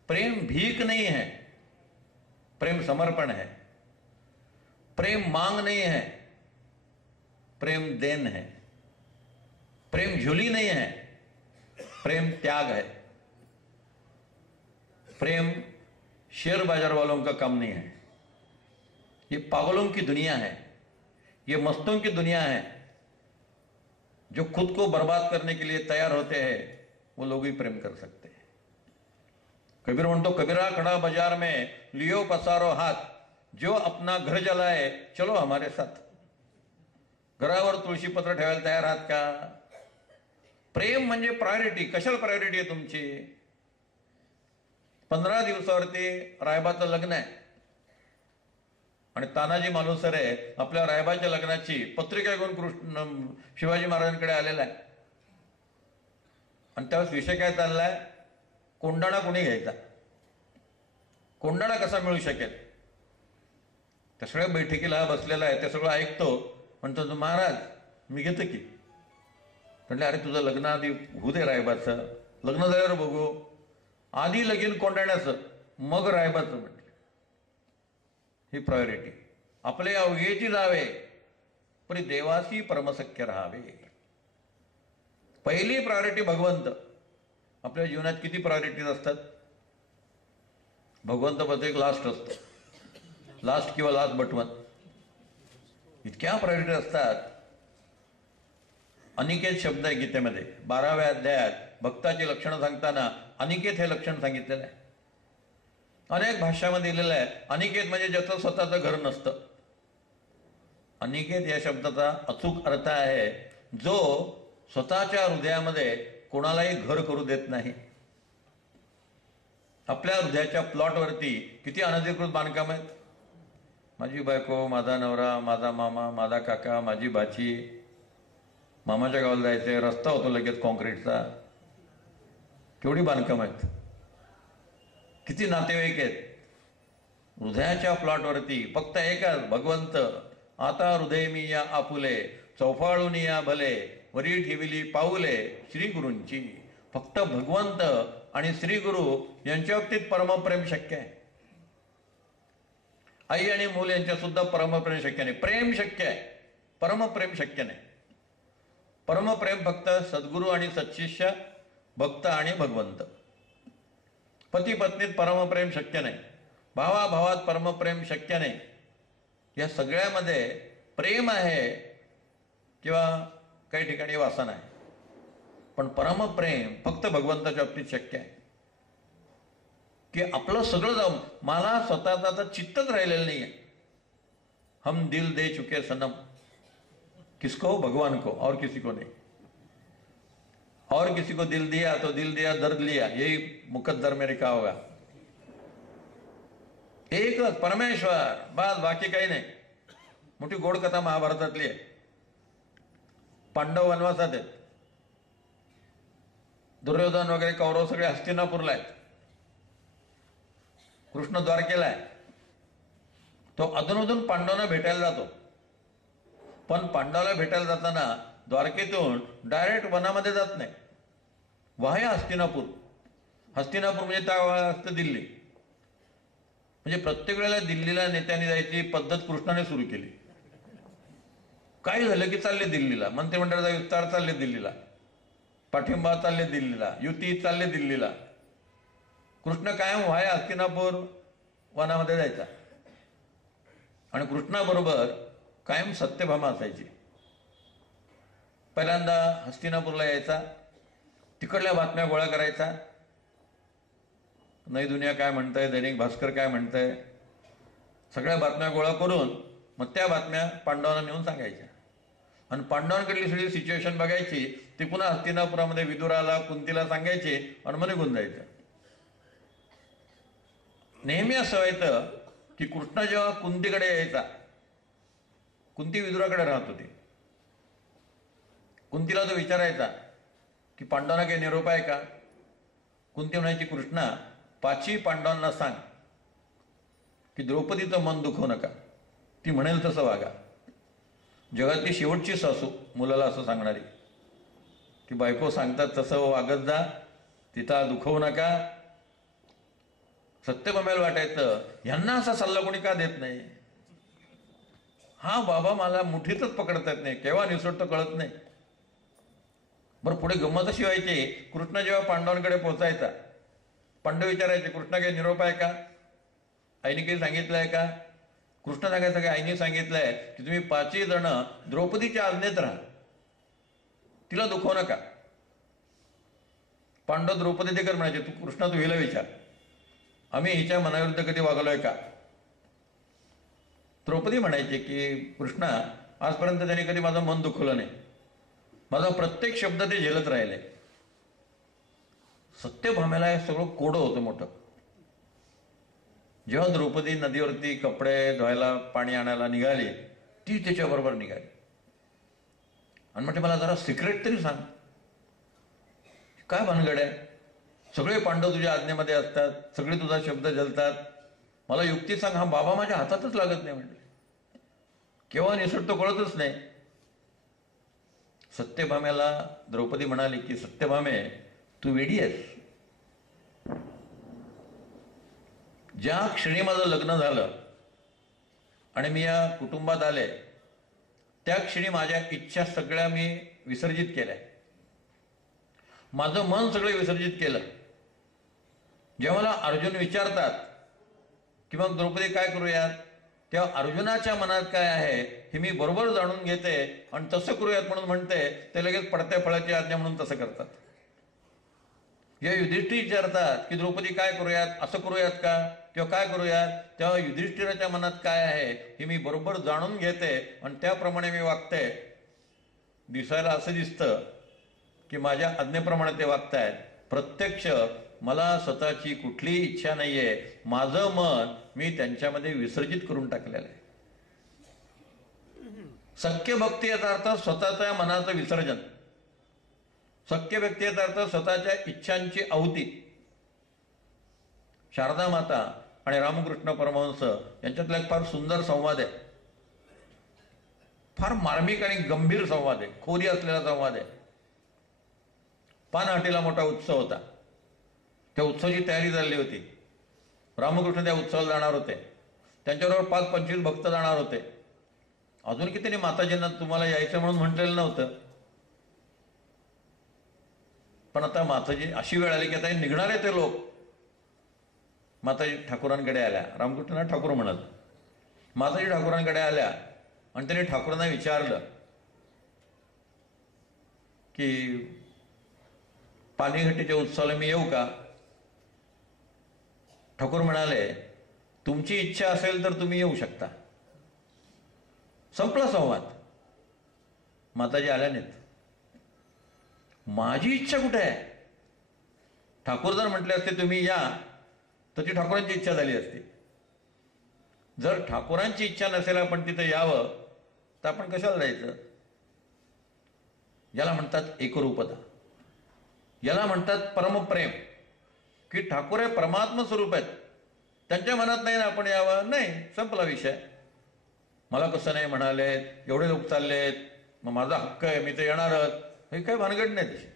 प्रेम भीख नहीं है, प्रेम समर्पण है. प्रेम मांग नहीं है, प्रेम देन है. प्रेम झूली नहीं है, प्रेम त्याग है. प्रेम शेयर बाजार वालों का काम नहीं है. ये पागलों की दुनिया है, ये मस्तों की दुनिया है. जो खुद को बर्बाद करने के लिए तैयार होते हैं वो लोग ही प्रेम कर सकते हैं. कबीर म्हणतो, कबीरा खड़ा बाजार में लियो पसारो हाथ, जो अपना घर जलाए चलो हमारे साथ. घरावर तुळशी पत्र ठेवायला तयार आहात का? प्रेम म्हणजे प्रायोरिटी. कशाला प्रायोरिटी आहे तुमची? 15 दिवसावरती रायबाचं लग्न आहे आणि तानाजी मालुसरे आपल्या रायबाच्या लग्नाची पत्रिका घेऊन शिवाजी महाराजांकडे आलेला आहे. आणि त्यावेळेस विषय काय चाललाय, कोंडाणा कोणी घ्यायचा, कोंडाणा कसा मिळू शकेल. त्या सगळ्या बैठकीला बसलेला आहे, ते सगळं ऐकतो, म्हणतो महाराज मी घेतो की. म्हटलं अरे तुझं लग्न आधी होऊ दे रायबाचं, लग्न झाल्यावर बघू, आधी लगीन कोंडाण्याचं मग रायबाचं. म्हटलं ही प्रायोरिटी. आपले अवघेची जावे परी देवासी परमसख्य राहावे. पहिली प्रायोरिटी भगवंत. आपल्या जीवनात किती प्रायोरिटीज असतात, भगवंत पद एक लास्ट असतं, लास्ट किंवा लास्ट बटवन. इतक्या प्रायोरिटी असतात. अनिकेत शब्द आहे गीतेमध्ये 12व्या अध्यायात भक्ताची लक्षणं सांगताना अनिकेत हे लक्षण सांगितलेलं आहे. अनेक भाषामध्ये दिलेलं आहे. अनिकेत म्हणजे ज्याचं स्वतःचं घर नसतं. अनिकेत या शब्दाचा अचूक अर्थ आहे जो स्वतःच्या हृदयामध्ये कोणालाही घर करू देत नाही. आपल्या हृदयाच्या प्लॉटवरती किती अनधिकृत बांधकाम आहेत. माझी बायको, माझा नवरा, माझा मामा, माझा काका, माझी भाची, मामाच्या गावाला जायचंय, रस्ता होतो लगेच कॉन्क्रीटचा. केवढी बांधकाम आहेत, किती नातेवाईक आहेत. हृदयाच्या प्लॉटवरती फक्त एकच भगवंत. आता हृदय मी या आपुले, चौफाळून या भले, वरी ठेविली पाऊले श्रीगुरूंची. फक्त भगवंत आणि श्रीगुरु यांच्या बाबतीत परमप्रेम शक्य आहे. आई आणि मूल यांच्या सुद्धा परमप्रेम शक्य नाही. प्रेम शक्य आहे, परमप्रेम शक्य नाही. परमप्रेम फक्त सद्गुरू आणि सत्शिष्य, भक्त आणि भगवंत. पती पत्नीत परमप्रेम शक्य नाही. भावाभावात परमप्रेम शक्य नाही. या सगळ्यामध्ये प्रेम आहे किंवा काही ठिकाणी वासना आहे, पण परमप्रेम फक्त भगवंताच्या बाबतीत शक्य आहे. की आपलं सगळं जाऊन मला स्वतःचं आता चित्तच राहिलेलं नाही आहे. हम दिल दे चुके सनम, किसको, भगवान को, और किसी को नहीं. और किसी को दिल दिया तो दिल दिया दर्द लिया, यही मुकद्दर में लिखा होगा. एकच परमेश्वर, बस बाकी काही नाही. मोठी गोड कथा महाभारतातली आहे. पांडव वनवासात आहेत, दुर्योधन वगैरे कौरव सगळे हस्तिनापूरला आहेत, कृष्ण द्वारकेला आहे. तो अधूनमधून पांडवांना भेटायला जातो, पण पांडवाला भेटायला जाताना द्वारकेतून डायरेक्ट वनामध्ये जात नाही, वाह्य हस्तिनापूर. हस्तिनापूर म्हणजे त्या असतं दिल्ली. म्हणजे प्रत्येक वेळेला दिल्लीला नेत्यांनी जायची पद्धत कृष्णाने सुरू केली. काय झालं की चालले दिल्लीला, मंत्रिमंडळाचा विस्तार चालले दिल्लीला, पाठिंबा चालले दिल्लीला, युती चालले दिल्लीला. कृष्ण कायम व्हाय हस्तिनापूर वनामध्ये जायचा. आणि कृष्णाबरोबर कायम सत्यभामा असायची. पहिल्यांदा हस्तिनापूरला यायचा, तिकडल्या बातम्या गोळा करायचा. नई दुनिया काय म्हणतंय, दैनिक भास्कर काय म्हणतंय, सगळ्या बातम्या गोळा करून मग त्या बातम्या पांडवांना नेऊन सांगायच्या. आणि पांडवांकडली सगळी सिच्युएशन बघायची, ती पुन्हा हस्तिनापुरामध्ये विदुराला, कुंतीला सांगायची आणि मग निघून जायचं. नेहमी असं व्हायचं की कृष्ण जेव्हा कुंतीकडे यायचा, कुंती विदुराकडे राहत होती. कुंतीला तो विचारायचा की पांडवांना काही निरोप आहे का. कुंती म्हणायची, कृष्णा 5ही पांडवांना सांग की द्रौपदीचं मन दुखवू नका, ती म्हणेल तसं वागा. जगातली शेवटची सासू मुलाला असं सांगणारी की बायको सांगतात तसं वागत जा, तिथं दुखवू नका. सत्यभामेला वाटायचं ह्यांना असा सल्ला कोणी का देत नाही. हा बाबा मला मुठीतच पकडत येत नाही, केव्हा निसटतो कळत नाही. बरं पुढे गंमत अशी व्हायची, कृष्ण जेव्हा पांडवांकडे पोहोचायचा, पांडव विचारायचे कृष्ण काही निरोप आहे का, आईने काही सांगितलं आहे का. कृष्ण सांगायचं की आईने सांगितलंय की तुम्ही 5ही जण द्रौपदीच्या आज्ञेत राहा, तिला दुखवू नका. पांडव द्रौपदी ते कर म्हणायचे, तू कृष्णा तू हिला विचार, आम्ही हिच्या मनाविरुद्ध कधी वागलोय का. द्रौपदी म्हणायचे की कृष्णा आजपर्यंत त्याने कधी माझं मन दुखवलं नाही, माझा प्रत्येक शब्द ते झेलत राहिले. सत्यभामेला हे सगळं कोडं होतं मोठं. जेव्हा द्रौपदी नदीवरती कपडे धुवायला पाणी आणायला निघाली, ती त्याच्याबरोबर निघाली आणि म्हणते मला जरा सिक्रेट तरी सांग, काय भानगड आहे? सगळे पांडव तुझ्या आज्ञेमध्ये असतात, सगळे तुझा शब्द जलतात, मला युक्ती सांग. हा बाबा माझ्या हातातच लागत नाही म्हटले. केव्हा निसटतो कळतच नाही. सत्यभामेला द्रौपदी म्हणाली की सत्यभामे तू वेडी आहेस. ज्या क्षणी माझं लग्न झालं आणि मी या कुटुंबात आले त्या क्षणी माझ्या इच्छा सगळ्या मी विसर्जित केल्या. माझं मन सगळं विसर्जित केलं. जेव्हा मला अर्जुन विचारतात की मग द्रौपदी काय करूयात, तेव्हा अर्जुनाच्या मनात काय आहे हे मी बरोबर जाणून घेते आणि तसं करूयात म्हणून म्हणते. ते लगेच पडत्या फळाची आज्ञा म्हणून तसं करतात. या युधिष्ठिर विचारतात की द्रौपदी काय करूयात, असं करूयात का किंवा काय करूयात, तेव्हा युधिष्ठिराच्या मनात काय आहे हे मी बरोबर जाणून घेते आणि त्याप्रमाणे मी वागते. दिसायला असं दिसतं की माझ्या आज्ञेप्रमाणे ते वागतायत. प्रत्यक्ष मला स्वतःची कुठलीही इच्छा नाहीये. माझं मन मी त्यांच्यामध्ये विसर्जित करून टाकलेलं आहे. सख्य भक्ती याचा अर्थ स्वतःच्या मनाचं विसर्जन. सख्य व्यक्ती याचा अर्थ स्वतःच्या इच्छांची आहुती. शारदा माता आणि रामकृष्ण परमहंस यांच्यातला एक फार सुंदर संवाद आहे. फार मार्मिक आणि गंभीर संवाद आहे, खोरी असलेला संवाद आहे. पानहाटीला मोठा उत्सव होता. त्या उत्सवाची तयारी झाली होती. रामकृष्ण त्या उत्सवाला जाणार होते. त्यांच्याबरोबर 5-25 भक्त जाणार होते. अजून किती माताजींना तुम्हाला यायचं म्हणून म्हटलेलं नव्हतं. पण आता माताजी अशी वेळ आली की आता निघणार आहे ते लोक. माताजी ठाकुरांकडे आल्या. रामकृष्णांना ठाकूर म्हणत. माताजी ठाकुरांकडे आल्या आणि त्यांनी ठाकूरांना विचारलं की पाणीघाटीच्या उत्सवाला मी येऊ का? ठाकूर म्हणाले तुमची इच्छा असेल तर तुम्ही येऊ शकता. संपला संवाद. माताजी आल्या नाहीत. माझी इच्छा कुठे आहे? ठाकूर जर म्हटले असते तुम्ही या तर ती ठाकूरांची इच्छा झाली असती. जर ठाकूरांची इच्छा नसेल आपण तिथं यावं तर आपण कशाला जायचं? याला म्हणतात एकरूपता. याला म्हणतात परमप्रेम. की ठाकूर हे परमात्म स्वरूप आहेत. त्यांच्या मनात नाही ना आपण यावं, नाही, संपला विषय. मला कसं नाही म्हणाले, एवढे लोक चाललेत, मग माझा हक्क आहे, मी तर येणारच, हे काही भानगड नाही तशी.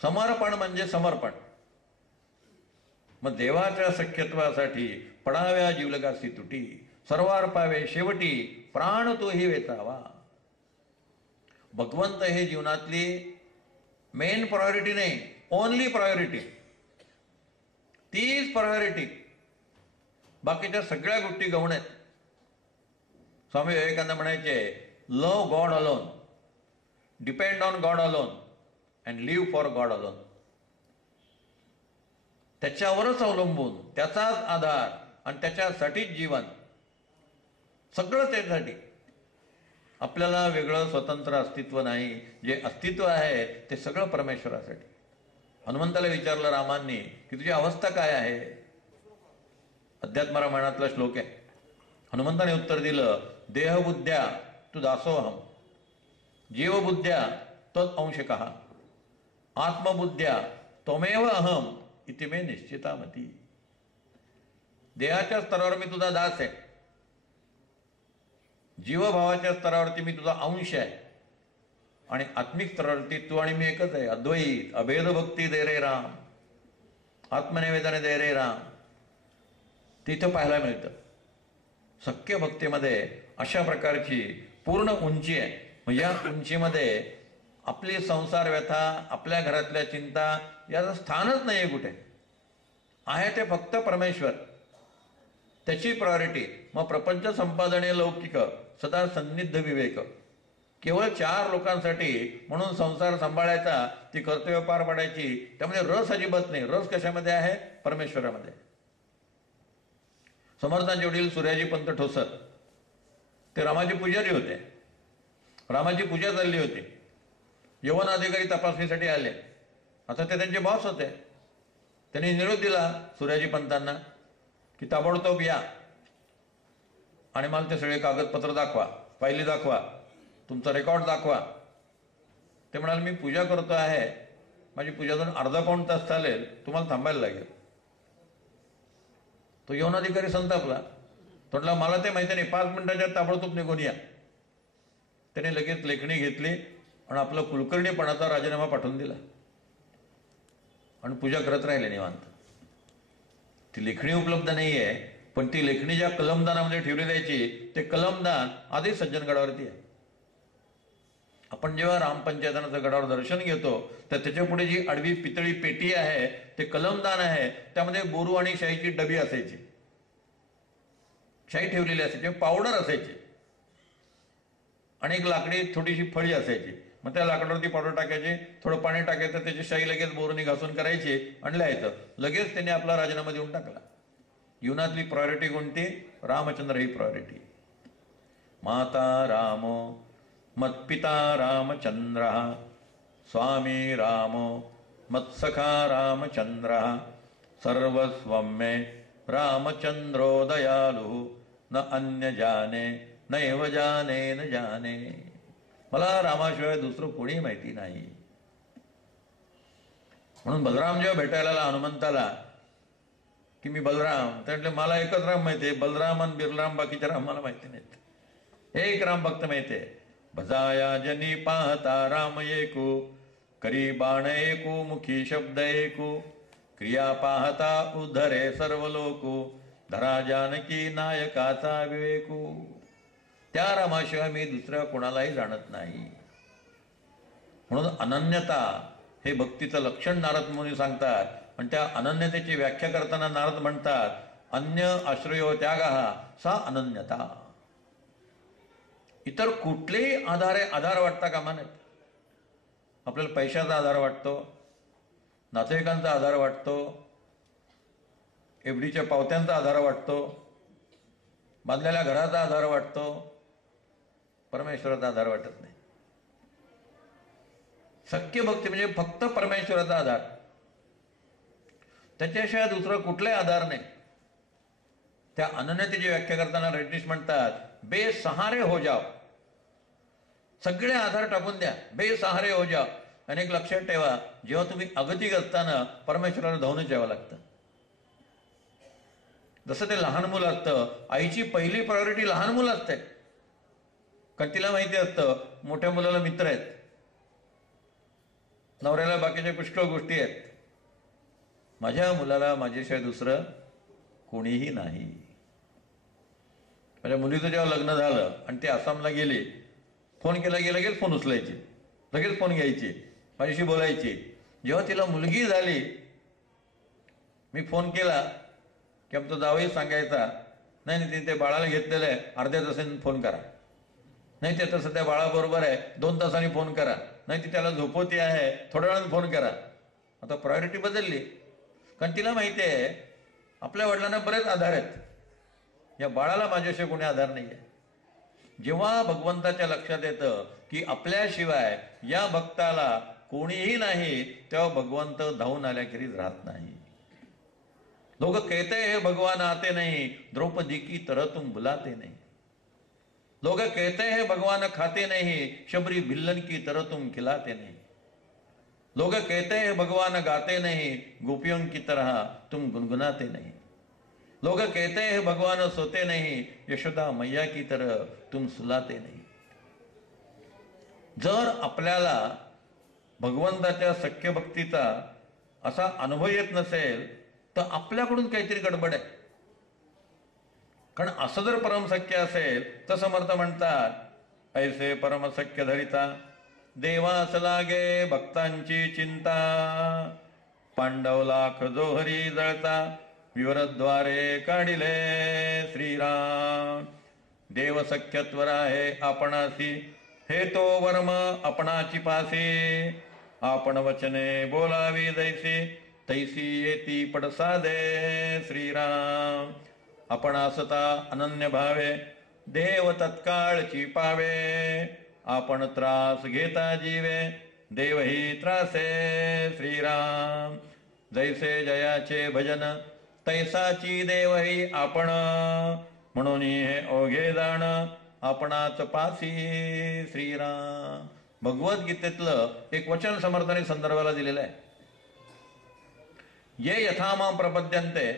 समर्पण म्हणजे समर्पण. मग देवाच्या सख्यत्वासाठी पडाव्या जीवलगासी तुटी, सर्वार पावे शेवटी प्राण तोही वेचावा. भगवंत हे जीवनातली मेन प्रायोरिटी नाही, ओनली प्रायोरिटी. तीच प्रायोरिटी. बाकीच्या सगळ्या गोष्टी गौण आहेत. स्वामी विवेकानंद म्हणायचे love God alone, depend on God alone and live for God alone. त्याच्यावरच अवलंबून, त्याचाच आधार आणि त्याच्यासाठीच जीवन. सगळं त्यासाठी. आपल्याला वेगळं स्वतंत्र अस्तित्व नाही. जे अस्तित्व आहे ते सगळं परमेश्वरासाठी. हनुमंताला विचारलं रामांनी की तुझी अवस्था काय आहे? अध्यात्म रामायणातला श्लोक आहे. हनुमंताने उत्तर दिलं देहबुद्ध्या तू दासोहम, जीवबुद्ध्या तत् अंशकः, आत्मबुद्ध्या त्वमेव अहम इति मे निश्चितामती. देहाच्या स्तरावर मी तुझा दास आहे. जीवभावाच्या स्तरावरती मी तुझा अंश आहे. आणि आत्मिक स्तरावरती तू आणि मी एकच आहे. अद्वैत अभेद भक्ती दे रे राम, आत्मनिवेदन दे रे राम. तिथं पाहायला मिळतं. सख्य भक्तीमध्ये अशा प्रकारची पूर्ण उंची आहे. म्हणजे या उंचीमध्ये आपली संसार व्यथा, आपल्या घरातल्या चिंता याचं स्थानच नाही आहे कुठे. आहे ते फक्त परमेश्वर. त्याची प्रायोरिटी. मग प्रपंच संपादने लौकिक सदा सन्निध विवेक. केवळ 4 लोकांसाठी म्हणून संसार सांभाळायचा, ती कर्तव्य पार पाडायची. त्यामध्ये रस अजिबात नाही. रस कशामध्ये आहे? परमेश्वरामध्ये. समर्थांचे वडील सूर्याजी पंत ठोसर ते रामाचे पुजारी होते. रामाची पूजा चालली होती. यवन अधिकारी तपासणीसाठी आले. आता ते त्यांचे बॉस होते. त्यांनी निरोप दिला सूर्याजी पंतांना की ताबडतोब या आणि मला ते सगळे कागदपत्र दाखवा, फायली दाखवा, तुमचा रेकॉर्ड दाखवा. ते म्हणाले मी पूजा करतो आहे, माझी पूजा दोन अर्धा पाऊण तास चालेल, तुम्हाला थांबायला लागेल. तो यौन अधिकारी संतापला. म्हटलं मला ते माहिती नाही, 5 मिनिटाच्या ताबडतोब निघून या. त्याने लगेच लेखणी घेतली आणि आपला कुलकर्णीपणाचा राजीनामा पाठवून दिला आणि पूजा करत राहिले निवांत. ती लेखणी उपलब्ध नाहीये, पण ती लेखणी ज्या कलमदानामध्ये ठेवली जायची ते कलमदान आधी सज्जनगडावरती आहे. आपण जेव्हा रामपंचायतनाचं गडावर दर्शन घेतो तर त्याच्या पुढे जी आडवी पितळी पेटी आहे ते कलमदान आहे. त्यामध्ये बोरू आणि शाईची डबी असायची, शाई ठेवलेली असायची, पावडर असायची आणि एक लाकडी छोटीशी फळी असायची. मग त्या लाकडावरती पावडर टाकायची, थोडं पाणी टाकायचं, त्याची शाई लगेच बोरूनी घासून करायची आणि लिहायचं. लगेच त्याने आपला राजीनामा देऊन टाकला. जीवनातली प्रायोरिटी कोणती? रामचंद्र ही प्रायोरिटी. माता राम मत्पिता रामचंद्र स्वामी राम मत्सखा रामचंद्र सर्वस्वं मे रामचंद्रो दयालु न अन्य जाने नैव जाने न जाने. मला रामाशिवाय दुसरं कोणी माहिती नाही. म्हणून बलराम जेव्हा भेटायला आला हनुमंताला की मी बलराम, त्यातले मला एकच राम माहिती आहे, बलराम आणि बिरराम, बाकीचे राम मला माहिती नाहीत. एक राम भक्त माहिती आहे. भजाया जनी पाहता राम एकू, करी बाण एकू, मुखी शब्द एकू, क्रिया पाहता उद्धरे सर्व लोकू, धरा जानकी नायकाचा विवेकू. त्या रामाशिवाय मी दुसऱ्या कोणालाही जाणत नाही. म्हणून अनन्यता हे भक्तीचं लक्षण नारद मुनी सांगतात. आणि त्या अनन्यतेची व्याख्या करताना नारद म्हणतात अन्य आश्रयो त्यागः सा अनन्यता. इतर कुठलेही आधार वाटता कामा नयेत. आपल्याला पैशाचा आधार वाटतो, नातेवाईकांचा आधार वाटतो, एफडीच्या पावत्यांचा आधार वाटतो, बांधलेल्या घराचा आधार वाटतो, परमेश्वराचा आधार वाटत नाही. सख्य भक्ती म्हणजे फक्त परमेश्वराचा आधार, त्याच्याशिवाय दुसरं कुठलाही आधार नाही. त्या अनन्यतेची व्याख्या करताना रेड्डीश म्हणतात बेसहारे हो जाओ. सगळे आधार टाकून द्या, बेसहारे हो जाओ. आणि एक लक्षात ठेवा, जेव्हा तुम्ही अगतिक असताना परमेश्वराला धावूनच यावं लागतं. जसं ते लहान मुलं असतं, आईची पहिली प्रायोरिटी लहान मुलं असते, कारण तिला माहिती असतं मोठ्या मुलाला मित्र आहेत, नवऱ्याला बाकीच्या पुष्कळ गोष्टी आहेत, माझ्या मुलाला माझ्याशिवाय दुसरं कोणीही नाही. माझ्या मुलीचं जेव्हा लग्न झालं आणि ते आसामला गेले, फोन केला की लगेच फोन उचलायचे, लगेच फोन घ्यायचे, माझ्याशी बोलायचे. जेव्हा तिला मुलगी झाली, मी फोन केला की आमचा जावई सांगायचा नाही नाही ते बाळाला घेतलेलं आहे, अर्ध्या तासाने फोन करा, नाही ते तसं त्या बाळाबरोबर आहे 2 तासांनी फोन करा, नाही ती त्याला झोपवती आहे थोड्या वेळाने फोन करा. आता प्रायोरिटी बदलली, कारण तिला माहिती आहे आपल्या वडिलांना बरेच आधार आहेत, या बाळाला माझ्याशिवाय कोणी आधार नाही आहे. जेव्हा भगवंताच्या लक्षात येतं की आपल्याशिवाय या भक्ताला कोणीही नाही, तेव्हा भगवंत धावून आल्याखेरीज राहत नाही. लोग कहते हैं भगवान आते नहीं, द्रौपदी की तरह तुम बुलाते नहीं. लोग कहते हैं भगवान खाते नहीं, शबरी भिल्लन की तरह तुम खिलाते नहीं. लोग कहते हैं भगवान गाते नहीं, गोपियों की तरह तुम गुनगुनाते नहीं. लोग कहते हैं भगवान सोते नहीं, यशोदा मैया की तरह तुम सुलाते नहीं. जर आपल्याला भगवंताच्या सख्य भक्तीचा असा अनुभव येत नसेल तर आपल्याकडून काहीतरी गडबड आहे. कारण असं जर परमसख्य असेल तर समर्थ म्हणतात ऐसे परमसख्य धरिता देवास लागे भक्तांची चिंता. पांडव लाख जोहरी जळता विवरद्वारे काढिले श्रीराम. देव सख्यत्वर आहे आपणासी, हे तो वर्म आपणाची पासी. आपण वचने बोलावी जैसी, तैसी येती पडसादे श्रीराम. आपण असता अनन्य भावे, देव तत्काळची पावे. आपण त्रास घेता जीवे, देवही त्रासे श्रीराम. जैसे जयाचे भजन, तैसाची देवही आपण. म्हणून हे ओघे जाण, आपणाच पासी श्रीराम. भगवद्गीतेतलं एक वचन समर्थाने संदर्भाला दिलेलं आहे. ये यथा मां प्रपद्यन्ते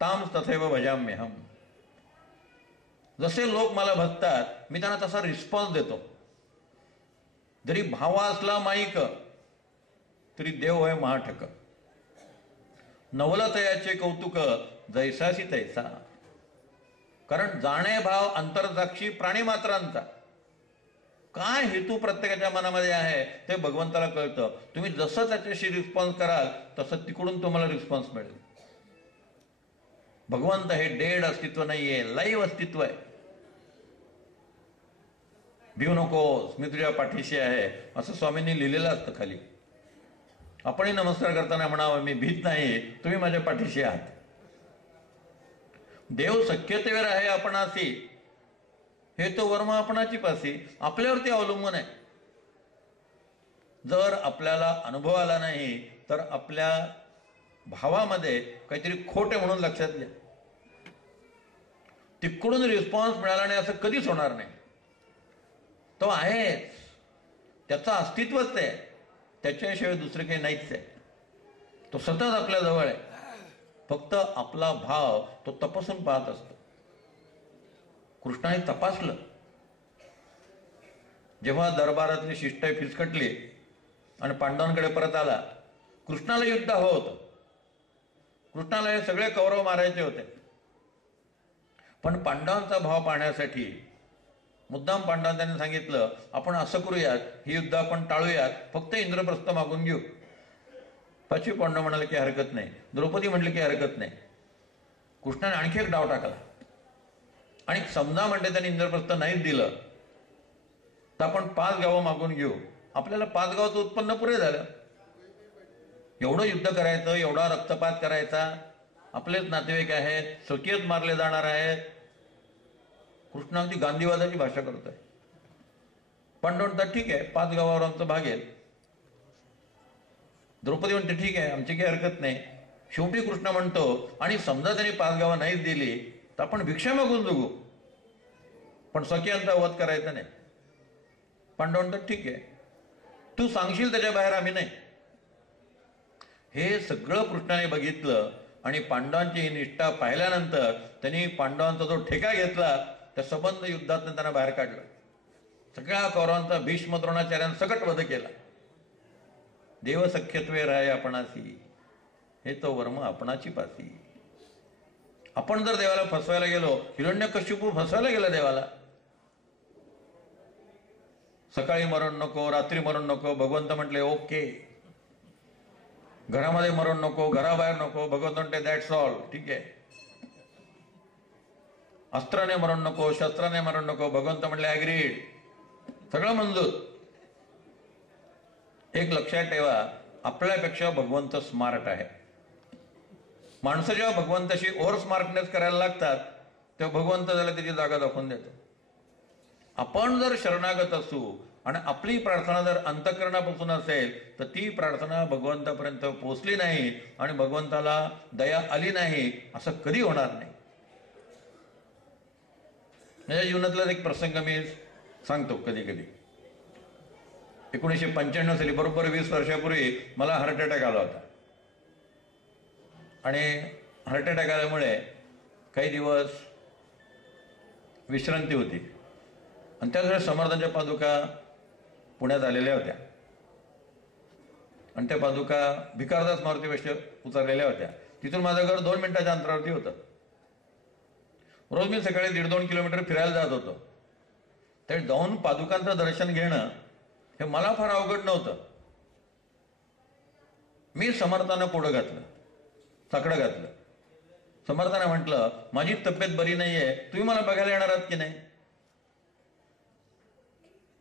ताम तथैव भजाम्यहम. जसे लोक मला भजतात मी त्यांना तसा रिस्पॉन्स देतो. जरी भावा असला माईक तरी देव होय महाठक. नवलतयाचे कौतुक जैसाशी तैसा. कारण जाणे भाव अंतर्साक्षी प्राणीमात्रांचा. काय हेतू प्रत्येकाच्या मनामध्ये आहे ते भगवंताला कळतं. तुम्ही जसं त्याच्याशी रिस्पॉन्स कराल तसं तिकडून तुम्हाला रिस्पॉन्स मिळेल. भगवंत हे डेड अस्तित्व नाहीये, लाईव्ह अस्तित्व आहे. भिऊ नकोस, मी तुझ्या पाठीशी आहे असं स्वामींनी लिहिलेलं असतं खाली. आपणही नमस्कार करताना म्हणावं, मी भीत नाही, तुम्ही माझ्या पाठीशी आहात. देव शक्यतेवर आहे आपणासी, हे तो वर्म आपणाची पासी. आपल्यावरती अवलंबून आहे. जर आपल्याला अनुभव आला नाही तर आपल्या भावामध्ये काहीतरी खोट आहे म्हणून लक्षात घ्या. तिकडून रिस्पॉन्स मिळाला नाही असं कधीच होणार नाही. तो आहेच, त्याचं अस्तित्वच आहे, त्याच्याशिवाय दुसरं काही नाहीच आहे. तो सतत आपल्या जवळ आहे. फक्त आपला भाव तो तपासून पाहत असतो. कृष्णाने तपासलं. जेव्हा दरबारातली शिष्टाई फिसकटली आणि पांडवांकडे परत आला, कृष्णाला युद्ध हवं होतं. कृष्णाला हे सगळे कौरव मारायचे होते. पण पांडवांचा भाव पाहण्यासाठी मुद्दाम पांडवांनी त्यांनी सांगितलं, आपण असं करूयात, ही युद्ध आपण टाळूयात, फक्त इंद्रप्रस्थ मागून घेऊ. पाचवी पांडव म्हणाले की हरकत नाही, द्रौपदी म्हटले की हरकत नाही. कृष्णाने आणखी एक डाव टाकला आणि समजा म्हणते त्यांनी इंद्रप्रस्थ नाहीच दिलं तर आपण 5 गावं मागून घेऊ. आपल्याला 5 गावाचं उत्पन्न पुरे झालं. एवढं युद्ध करायचं, एवढा रक्तपात करायचा, आपलेच नातेवाईक आहेत, स्वकीयच मारले जाणार आहेत. कृष्ण अगदी गांधीवादाची भाषा करतोय. पांडव म्हणतात ठीक आहे, 5 गावावर आमचं भागेल. द्रौपदी म्हणते ठीक आहे, आमची काही हरकत नाही. शेवटी कृष्ण म्हणतो, आणि समजा त्यांनी 5 गावं नाहीच दिली तर आपण भिक्षा मागून जगू, पण स्वकीयांचा वध करायचा नाही. पांडव म्हणतात ठीक आहे, तू सांगशील त्याच्या बाहेर आम्ही नाही. हे सगळं कृष्णाने बघितलं आणि पांडवांची ही निष्ठा पाहिल्यानंतर त्यांनी पांडवांचा जो ठेका घेतला त्या संबंध युद्धात त्यांना बाहेर काढलं. सगळ्या कौरवांचा भीष्म द्रोणाचार्यांसकट वध केला. देव सख्यत्वे राय आपणासी, हे तो वर्म आपणाची पासी. आपण जर देवाला फसवायला गेलो, हिरण्यकश्यपू फसवायला गेला देवाला. सकाळी मरण नको, रात्री मरण नको, भगवंत म्हटले ओके. घरामध्ये मरण नको, घराबाहेर नको, भगवंत म्हणते दॅट्स ऑल, ठीक आहे. अस्त्राने मरण नको, शस्त्राने मरण नको, भगवंत म्हटले ॲग्रीड, सगळं मंजूर. एक लक्षात ठेवा, आपल्यापेक्षा भगवंत स्मार्ट आहे. माणसं जेव्हा भगवंताशी ओव्हर स्मार्टनेस करायला लागतात तेव्हा भगवंत त्याला त्याची जागा दाखवून देतो. आपण जर शरणागत असू आणि आपली प्रार्थना जर अंतःकरणापासून असेल तर ती प्रार्थना भगवंतापर्यंत पोहोचली नाही आणि भगवंताला दया आली नाही असं कधी होणार नाही. माझ्या जीवनातला एक प्रसंग मी सांगतो कधी कधी. 1995 साली, बरोबर 20 वर्षापूर्वी मला हार्ट अटॅक आला होता. आणि हार्ट अटॅक आल्यामुळे काही दिवस विश्रांती होती. आणि त्याच समर्थांच्या पादुका पुण्यात आलेल्या होत्या आणि त्या पादुका भिकारदास मारुतीपाशी उतरलेल्या होत्या. तिथून माझं घर 2 मिनिटाच्या अंतरावरती होतं. रोज मी सकाळी 1.5-2 किलोमीटर फिरायला जात होतो. त्यावेळी जाऊन पादुकांचं दर्शन घेणं हे मला फार अवघड नव्हतं. मी समर्थांना पुढं घातलं, साकडं घातलं. समर्थांना म्हटलं, माझी तब्येत बरी नाहीये, तुम्ही मला बघायला येणार आहात की नाही?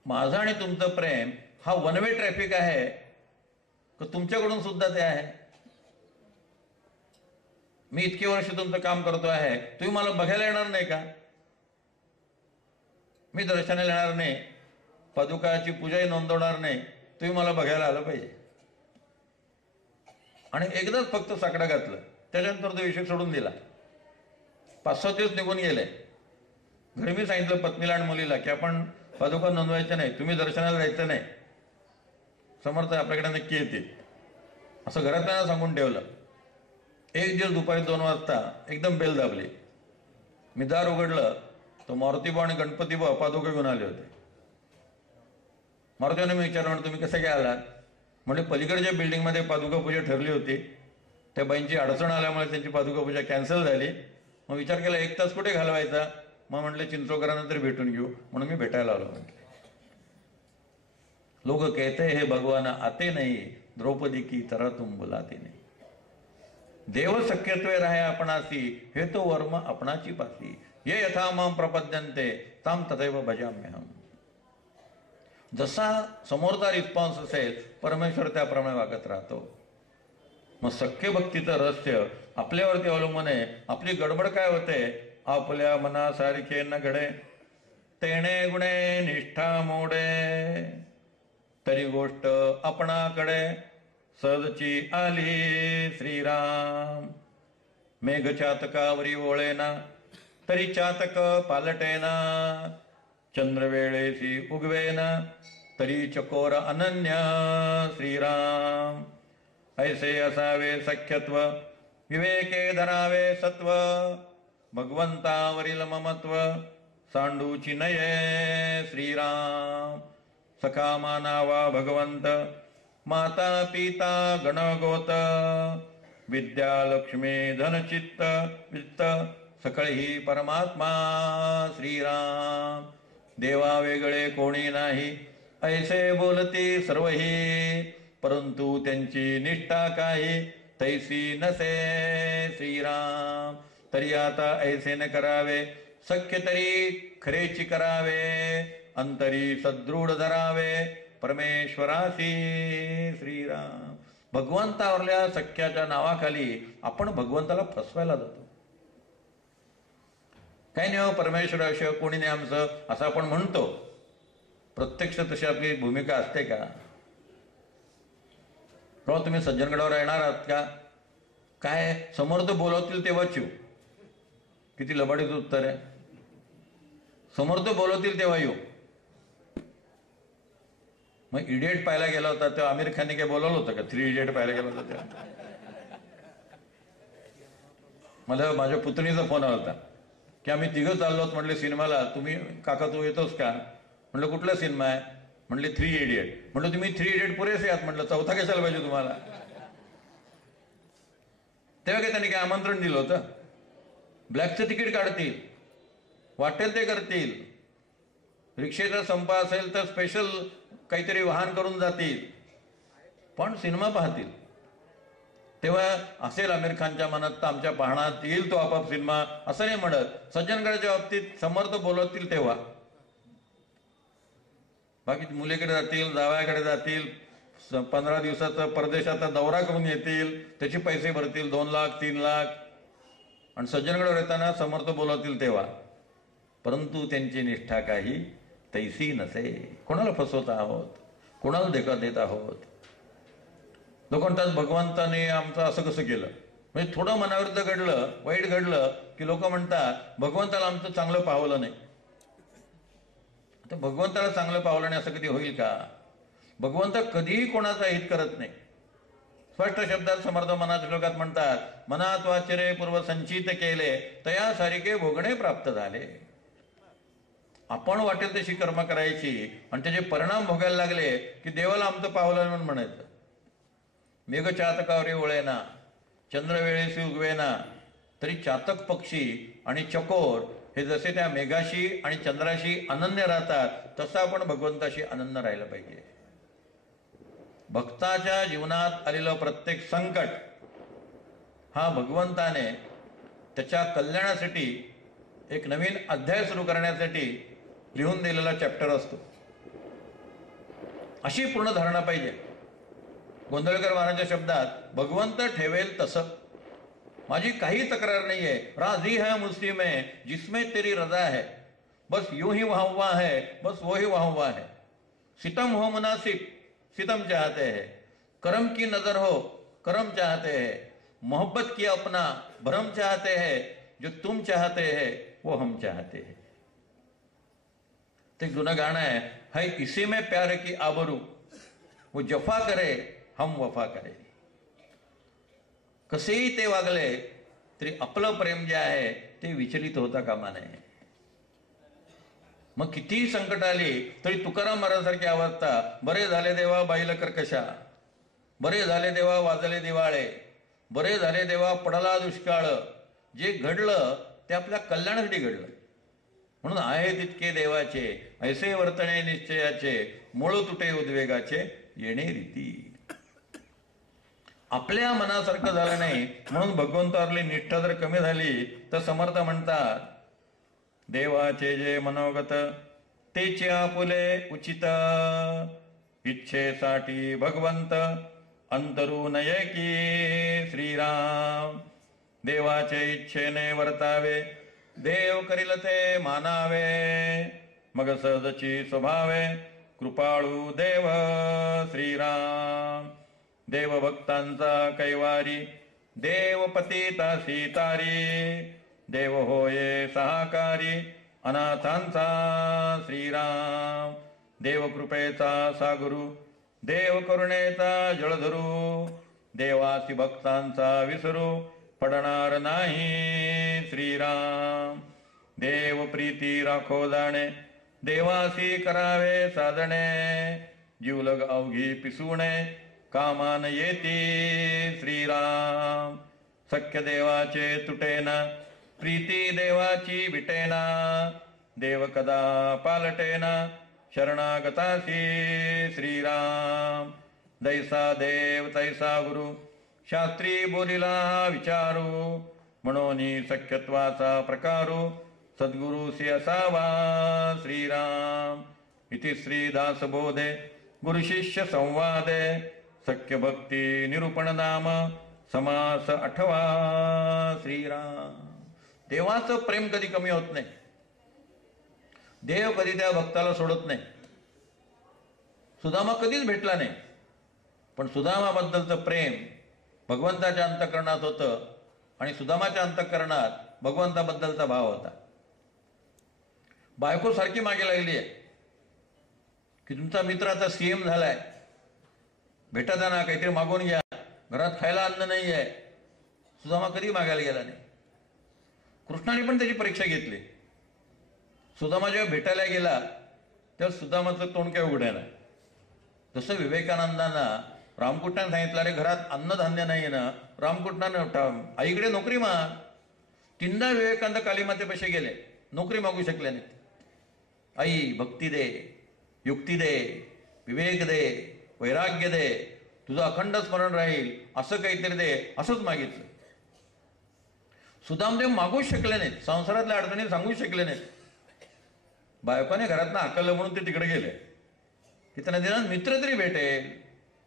माझं आणि तुमचं प्रेम हा वन वे ट्रॅफिक आहे का तुमच्याकडून सुद्धा ते आहे? मी इतके वर्ष तुमचं काम करतो आहे, तुम्ही मला बघायला येणार नाही का? मी दर्शनाला येणार नाही, पादुकाची पूजाही नोंदवणार नाही, तुम्ही मला बघायला आलं पाहिजे. आणि एकदाच फक्त साकडं घातलं, त्याच्यानंतर तो विषय सोडून दिला. 5-6 दिवस निघून गेले. घरी मी सांगितलं पत्नीला आणि मुलीला की आपण पादुका नोंदवायच्या नाही, तुम्ही दर्शनाला जायचं नाही, समर्थ आपल्याकडे नक्की येतील, असं घरात त्यांना सांगून ठेवलं. एक दिवस दुपारी 2 वाजता एकदम बेल दाबली. मी दार उघडलं तर मारुतीबा आणि गणपतीबा पादुका घेऊन आले होते. मारुतीने मी विचारलं, म्हणून तुम्ही कसं काय आलात? म्हणजे पलीकडच्या बिल्डिंगमध्ये पादुका पूजा ठरली होती, त्या बाईंची अडचण आल्यामुळे त्यांची पादुका पूजा कॅन्सल झाली. मग विचार केला 1 तास कुठे घालवायचा. मग म्हटलं चिंचोकरांना भेटून घेऊ, म्हणून मी भेटायला आलो. म्हटलं लोग कहते हे भगवान आते नाही, द्रौपदी की तरह तुम बुलाते नाही. देव सख्यत्वे राहे आपणासी, हे तो वर्म आपणाची पासी. ये यथा माम प्रपद्यन्ते ताम तथैव भजाम्यहम. जसा समोरचा रिस्पॉन्स असेल परमेश्वर त्याप्रमाणे वागत राहतो. मग सख्य भक्तीचं रहस्य आपल्यावरती अवलंबून आहे. आपली गडबड काय होते? आपल्या मनासारखे न घडे, तेणे गुणे निष्ठा मोडे, तरी गोष्ट आपणाकडे सहजची आली श्रीराम. मेघ चातकावरी ओळेना, तरी चातक पालटेना, चंद्रवेळेसी उगवेना, तरी चकोर अनन्य श्रीराम. ऐसे असावे सख्यत्व, विवेके धरावे सत्व, भगवंतावरील ममत्व, सांडूची नये श्रीराम. सखा मानावा भगवंत, माता पिता गणगोत, विद्या लक्ष्मी धनचित्त वित्त, सकळही परमात्मा श्रीराम. देवा वेगळे कोणी नाही, ऐसे बोलती सर्वही, परंतु त्यांची निष्ठा काही तैसी नसे श्रीराम. तरी आता ऐसे न करावे, सख्य तरी खरेची करावे, अंतरी सदृढ धरावे परमेश्वरासी श्रीराम. भगवंतावरल्या सख्याच्या नावाखाली आपण भगवंताला फसवायला जातो. काही नाही, परमेश्वराशिवाय कोणी नाही आमचं असं आपण म्हणतो. प्रत्यक्ष तशी आपली भूमिका असते का? प्रभू तुम्ही सज्जनगडावर येणार आहात का? काय समोर तर बोलवतील तेव्हा चिव. किती लबाडीचं उत्तर आहे. समोर तर बोलवतील तेव्हा येऊ. मग इडियट पाहायला गेला होता तेव्हा आमिर खानने काय बोलवलं होतं का? 3 इडियट पाहायला गेला होता तेव्हा. मला माझ्या पुतणीचा फोन आला होता की आम्ही 3 चाललो आहोत म्हटले सिनेमाला, तुम्ही काका तू येतोस का? म्हटलं कुठला सिनेमा आहे? म्हटले 3 इडियट. म्हटलं तुम्ही 3 इडियट पुरेसे आहात, म्हटलं 4था कशाला पाहिजे तुम्हाला? तेव्हा काय त्यांनी काय आमंत्रण दिलं होतं? ब्लॅकचं तिकीट काढतील, वाटेल ते करतील, रिक्षेचा संप असेल तर स्पेशल काहीतरी वाहन करून जातील, पण सिनेमा पाहतील. तेव्हा असेल आमिर खानच्या मनात तर आमच्या पाहण्यात येईल तो आपाप सिनेमा, असं नाही म्हणत. सज्जनगडाच्या बाबतीत समर्थ बोलवतील तेव्हा. बाकी मुलीकडे जातील, जावयाकडे जातील, 15 दिवसाचा परदेशाचा दौरा करून येतील, त्याचे पैसे भरतील 2 लाख 3 लाख, आणि सज्जनगडावर येताना समर्थ बोलवतील तेव्हा. परंतु त्यांची निष्ठा काही तैसी नसे. कोणाला फसवत आहोत? कोणाला धोका देत आहोत? लोक म्हणतात भगवंताने आमचं असं कसं केलं. म्हणजे थोडं मनाविरुद्ध घडलं, वाईट घडलं की लोक म्हणतात भगवंताला आमचं चांगलं पावलं नाही. आता भगवंताला चांगलं पावलं नाही असं कधी होईल का? भगवंत कधीही कोणाचा हित करत नाही. स्पष्ट शब्दात समर्थ मनाच्या श्लोकात म्हणतात, मनात वाचरे पूर्व संचित केले, तया सारिके भोगणे प्राप्त झाले. आपण वाटेल तशी कर्म करायची आणि त्याचे परिणाम भोगायला लागले की देवाला आमचं पावलं म्हणून म्हणायचं. मेघ चातकावरी ओळेना, चंद्रवेळेसी उगवेना, तरी चातक पक्षी आणि चकोर हे जसे त्या मेघाशी आणि चंद्राशी अनन्य राहतात, तसं आपण भगवंताशी अनन्य राहिलं पाहिजे. भक्ताच्या जीवनात आलेलं प्रत्येक संकट हा भगवंताने त्याच्या कल्याणासाठी एक नवीन अध्याय सुरू करण्यासाठी लिहून दिलेला चॅप्टर असतो. अशी पूर्ण धारणा पाहिजे. गोंधळकर महाराजांच्या शब्दात भगवंत ठेवेल तसं. माझी काही तक्रार नाहीये. राजी है मुझसे में जिसमें तेरी रजा है, बस यूं ही वहां हुआ है, बस वो ही वहां हुआ है. सितम हो मुनासिब, सितम चाहते हैं. करम की नजर हो, करम चाहते हैं. मोहब्बत की अपना भरम चाहते हैं. जो तुम चाहते हैं वो हम चाहते हैं. ते जुना गाणं है इसी में प्यार की आबरू, वो जफा करे हम वफा करे. कसेही ते वागले तरी आपलं प्रेम जे आहे ते विचलित होता कामा नये. मग कितीही संकट आली तरी तुकाराम महाराजांसारखी अवस्था, बरे झाले देवा बाईल कर्कशा, बरे झाले देवा वाजले दिवाळे, बरे झाले देवा पडला दुष्काळ. जे घडलं ते आपल्या कल्याणासाठी घडलं. म्हणून आहे तितके देवाचे, ऐसे वर्तणे निश्चयाचे, मूळ तुटे उद्वेगाचे, येणे रीती. आपल्या मनासारखं झालं नाही म्हणून भगवंतावरली निष्ठा जर कमी झाली तर समर्थ म्हणतात, देवाचे जे मनोगत तेचे आपुले उचित, इच्छेसाठी भगवंत अंतरू नये की श्रीराम. देवाचे इच्छेने वर्तावे, देव करील ते मानावे, मग सहजची स्वभावे कृपाळू देव श्रीराम. देवभक्तांचा कैवारी, देवपतीता सीतारी, देव होये सहाकारी अनाथांचा श्रीराम. देवकृपेचा सागुरु, देव करुणेचा जळधरू, देवासी भक्तांचा विसरू पडणार नाही श्रीराम. देव प्रीती राखो जाणे, देवासी करावे साधणे, जीवलग अवघी पिसुणे कामान येती श्रीराम. सख्य देवाचे तुटेना, प्रीती देवाची विटेना, देव कदा पालटेना शरणागतासी श्रीराम. दैसा देव तैसा गुरु, शास्त्री बोलिला विचारू, म्हणून सख्यत्वाचा प्रकारू सद्गुरुसी असावा श्रीराम. इति श्रीदासबोधे गुरुशिष्य संवादे सख्य भक्ती निरूपण नाम समास 8वा श्रीराम. देवाचं प्रेम कधी कमी होत नाही. देव कधी त्या भक्ताला सोडत नाही. सुदामा कधीच भेटला नाही, पण सुदामाबद्दलचं प्रेम भगवंताच्या अंतःकरणात होतं आणि सुदामाच्या अंतःकरणात भगवंताबद्दलचा भाव होता. बायको सारखी मागे लागली आहे की तुमचा मित्र आता सीएम झालाय, भेटा ना, काहीतरी मागून घ्या, घरात खायला अन्न नाही आहे. सुदामा कधी मागायला गेला नाही. कृष्णाने पण त्याची परीक्षा घेतली. सुदामा जेव्हा भेटायला गेला तेव्हा सुदामाचं तोंड काय उघडायला. जसं विवेकानंदांना रामकृष्णाने सांगितलं, अरे घरात अन्नधान्य नाही ना, रामकृष्णानं आईकडे नोकरी माग. 3दा विवेकानंद कालीमातेपाशी गेले, नोकरी मागू शकले नाहीत. आई भक्ती दे, युक्ती दे, विवेक दे, वैराग्य दे, तुझं अखंड स्मरण राहील असं काहीतरी दे, असंच मागितलं. सुदामदेव मागूच शकले नाहीत, संसारातल्या अडचणी सांगू शकले नाहीत. बायकोने घरातनं हाकललं म्हणून ते तिकडे गेले की त्यांना दिला मित्र तरी भेटेल,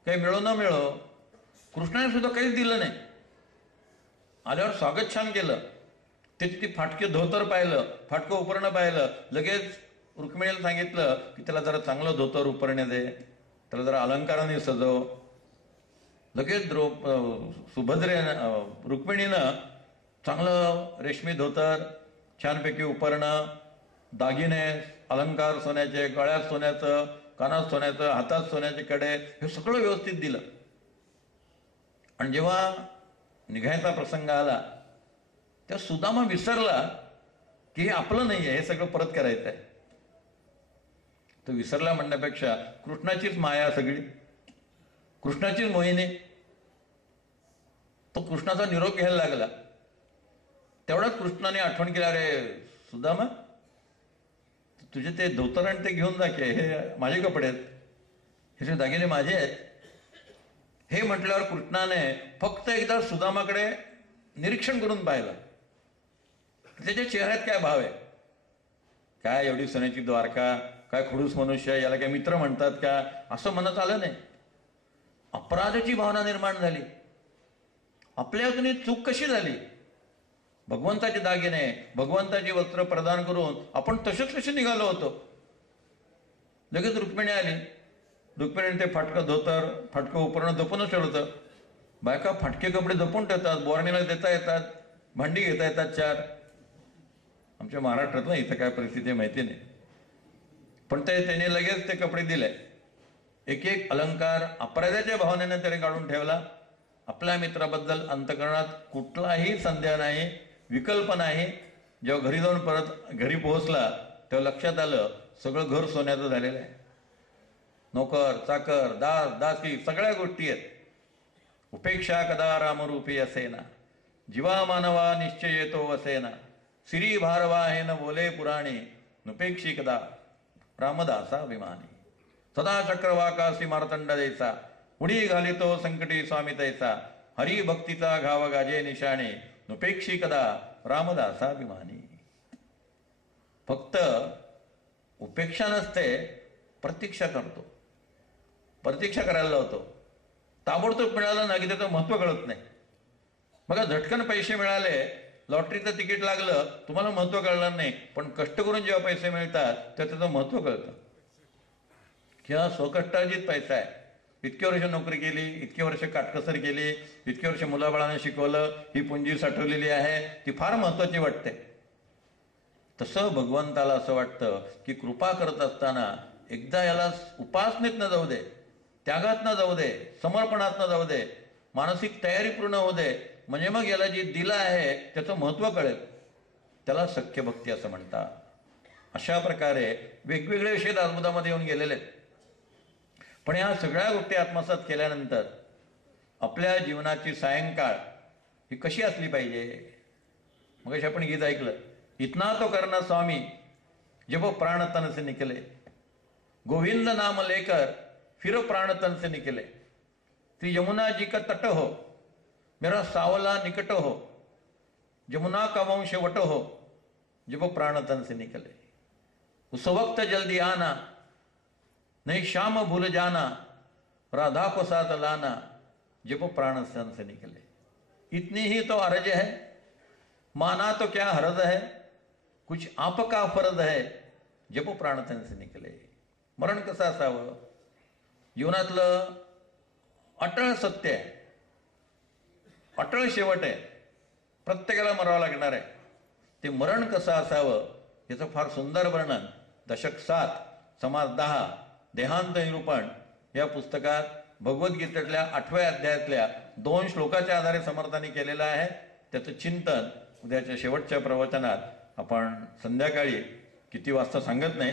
काही मिळो न मिळो. कृष्णाने सुद्धा काहीच दिलं नाही. आल्यावर स्वागत छान केलं. त्याची ती फाटके धोतर पाहिलं, फाटकं उपरणं पाहिलं. लगेच रुक्मिणीला सांगितलं की त्याला जरा चांगलं धोतर उपरणे दे, त्याला जरा अलंकाराने सजव. लगेच रुक्मिणीनं चांगलं रेशमी धोतर छानपैकी उपरणं, दागिने, अलंकार सोन्याचे, गळ्यात सोन्याचं, कानात सोन्याचं, हातात सोन्याचे कडे, हे सगळं व्यवस्थित दिलं. आणि जेव्हा निघायचा प्रसंग आला तेव्हा सुदामा विसरला की हे आपलं नाही आहे, हे सगळं परत करायचं आहे. तो विसरला म्हणण्यापेक्षा कृष्णाचीच माया सगळी, कृष्णाचीच मोहिनी. तो कृष्णाचा निरोप घ्यायला लागला. तेवढाच कृष्णाने आठवण केली, अरे सुदामा तुझे ते धोतर आणि ते घेऊन जा की, हे माझे कपडे आहेत, हे जे दागिने माझे आहेत. हे म्हटल्यावर कृष्णाने फक्त एकदा सुदामाकडे निरीक्षण करून पाहिलं. त्याच्या चेहऱ्यात काय भाव आहे, काय एवढी सोन्याची द्वारका, काय खडूस मनुष्य, याला काय मित्र म्हणतात का, असं म्हणत आलं नाही. अपराधाची भावना निर्माण झाली. आपल्या हातून चूक कशी झाली. भगवंताचे दागिने, भगवंताची वस्त्र प्रदान करून आपण तसेच कसे निघालो होतो. लगेच रुक्मिणी आली. रुक्मिणीने ते फाटकं धोतर, फाटकं उपरणं जपूनच ठेवलं. बायका फाटके कपडे जपून ठेवतात, बोरणीला देता येतात, भांडी घेता येतात 4. आमच्या महाराष्ट्रात ना इथं काय परिस्थिती माहिती नाही, पण त्याने लगेच ते कपडे दिले. एक एक अलंकार अपराधाच्या भावनेने त्याने काढून ठेवला. आपल्या मित्राबद्दल अंतकरणात कुठलाही संदेह नाही, विकल्प नाही. जेव्हा घरी जाऊन परत घरी पोहोचला तेव्हा लक्षात आलं सगळं घर सोन्याचं झालेलं आहे. नोकर चाकर दास दासी सगळ्या गोष्टी आहेत. उपेक्षा कदा रामरूपी असेना, जीवा मानवा निश्चय येतो वसेना, सिरी भारवा हे न बोले पुराणे, नुपेक्षी कदा रामदासा विमानी. सदा चक्रवाकासी मार्तंड देसा, उडी घालितो संकटी स्वामी तैसा, हरी भक्तीचा घाव गाजे निशाणे, नुपेक्षी कदा रामदासा विमानी. फक्त उपेक्षा नसते, प्रतीक्षा करतो, प्रतीक्षा करायला लावतो. ताबडतोब मिळालं ना की त्याचं महत्त्व कळत नाही. बघा, झटकन पैसे मिळाले, लॉटरीचं तिकीट लागलं, तुम्हाला महत्त्व कळणार नाही, पण कष्ट करून जेव्हा पैसे मिळतात तेव्हा त्याचं महत्त्व कळतं. किंवा स्वकष्टार्जित पैसा आहे, इतके वर्ष नोकरी केली, इतके वर्ष काटकसर केली, इतके वर्ष मुलाबाळाने शिकवलं, ही पुंजी साठवलेली आहे, ती फार महत्त्वाची वाटते. तसं भगवंताला असं वाटतं की कृपा करत असताना एकदा याला उपासनेत न जाऊ दे, त्यागात न जाऊ दे, समर्पणात न जाऊ दे, मानसिक तयारी पूर्ण होऊ दे, म्हणजे मग याला जे दिलं आहे त्याचं महत्त्व कळेल. त्याला सख्य भक्ती असं म्हणतात. अशा प्रकारे वेगवेगळे विषय दासबोधामध्ये येऊन गेलेले आहेत. पण या सगळ्या गोष्टी आत्मसात केल्यानंतर आपल्या जीवनाची सायंकाळ ही कशी असली पाहिजे. मग अशी आपण गीत ऐकलं, इतना तो करना स्वामी जब वो प्राण तन से निकले, गोविंद नाम लेकर फिर प्राण तन से निकले, श्री यमुना जी का तट हो, मेरा सावला निकट हो, यमुना का वंश वट हो, जब वो प्राण तन से निकले, उस वक्त जल्दी आना, नहीं शाम भूल जाना, राधा को साथ लाना, जब वो प्राण तन से निकले. इतनी ही तो अर्ज है, माना तो क्या हरज है, कुछ आपका फर्ज है, जब वो प्राण तन से निकले. मरण कसं असावं, जीवनातलं अटळ सत्य आहे, अटळ शेवट आहे, प्रत्येकाला मरावं लागणार आहे. ते मरण कसं असावं याचं फार सुंदर वर्णन दशक 7 समास 10 देहांत निरूपण या पुस्तकात भगवद्गीतेतल्या 8व्या अध्यायातल्या 2 श्लोकाच्या आधारे समर्थांनी केलेलं आहे. त्याचं चिंतन उद्याच्या शेवटच्या प्रवचनात आपण संध्याकाळी, किती वाजता सांगत नाही,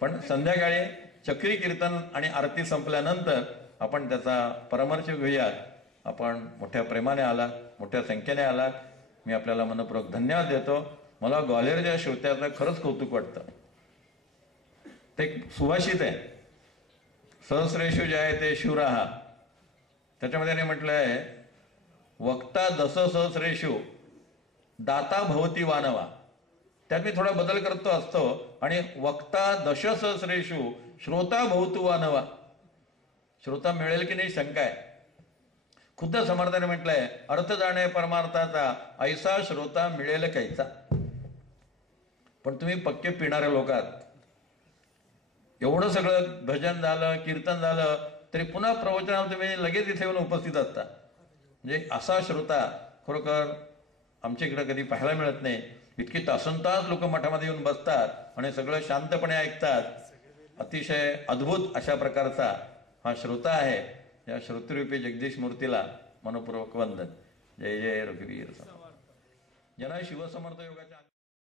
पण संध्याकाळी चक्री कीर्तन आणि आरती संपल्यानंतर आपण त्याचा परामर्श घेऊयात. आपण मोठ्या प्रेमाने आलात, मोठ्या संख्येने आलात, मी आपल्याला मनपूर्वक धन्यवाद देतो. मला ग्वाल्हेरच्या श्रोत्याचं खरंच कौतुक वाटतं. ते एक सुभाषित आहे, सहस्रेषु जायते शूराः, त्याच्यामध्ये त्याने म्हटलं आहे, वक्ता दस सहस्रेषु दाता भवती वानवा. त्यात मी थोडा बदल करतो असतो आणि वक्ता दश सहस्रेषु श्रोता भवतु वानवा. श्रोता मिळेल की नाही शंका आहे. खुद्द समर्थाने म्हटलंय, अर्थ जाणे परमार्थाचा, ऐसा श्रोता मिळेल कैसा. पण तुम्ही पक्के पिणारे लोक आहात. एवढं सगळं भजन झालं, कीर्तन झालं, तरी पुन्हा प्रवचनावर तुम्ही लगेच इथे येऊन उपस्थित असता. म्हणजे असा श्रोता खरोखर आमच्या इकडे कधी पाहायला मिळत नाही. इतकी तासनतास लोक मठामध्ये येऊन बसतात आणि सगळं शांतपणे ऐकतात. अतिशय अद्भुत अशा प्रकारचा हा श्रोता आहे. या श्रोतरूपी जगदीश मूर्तीला मनपूर्वक वंदन. जय जय रघुवीर समर्थ. ज्यांना शिवसमर्थ योगाच्या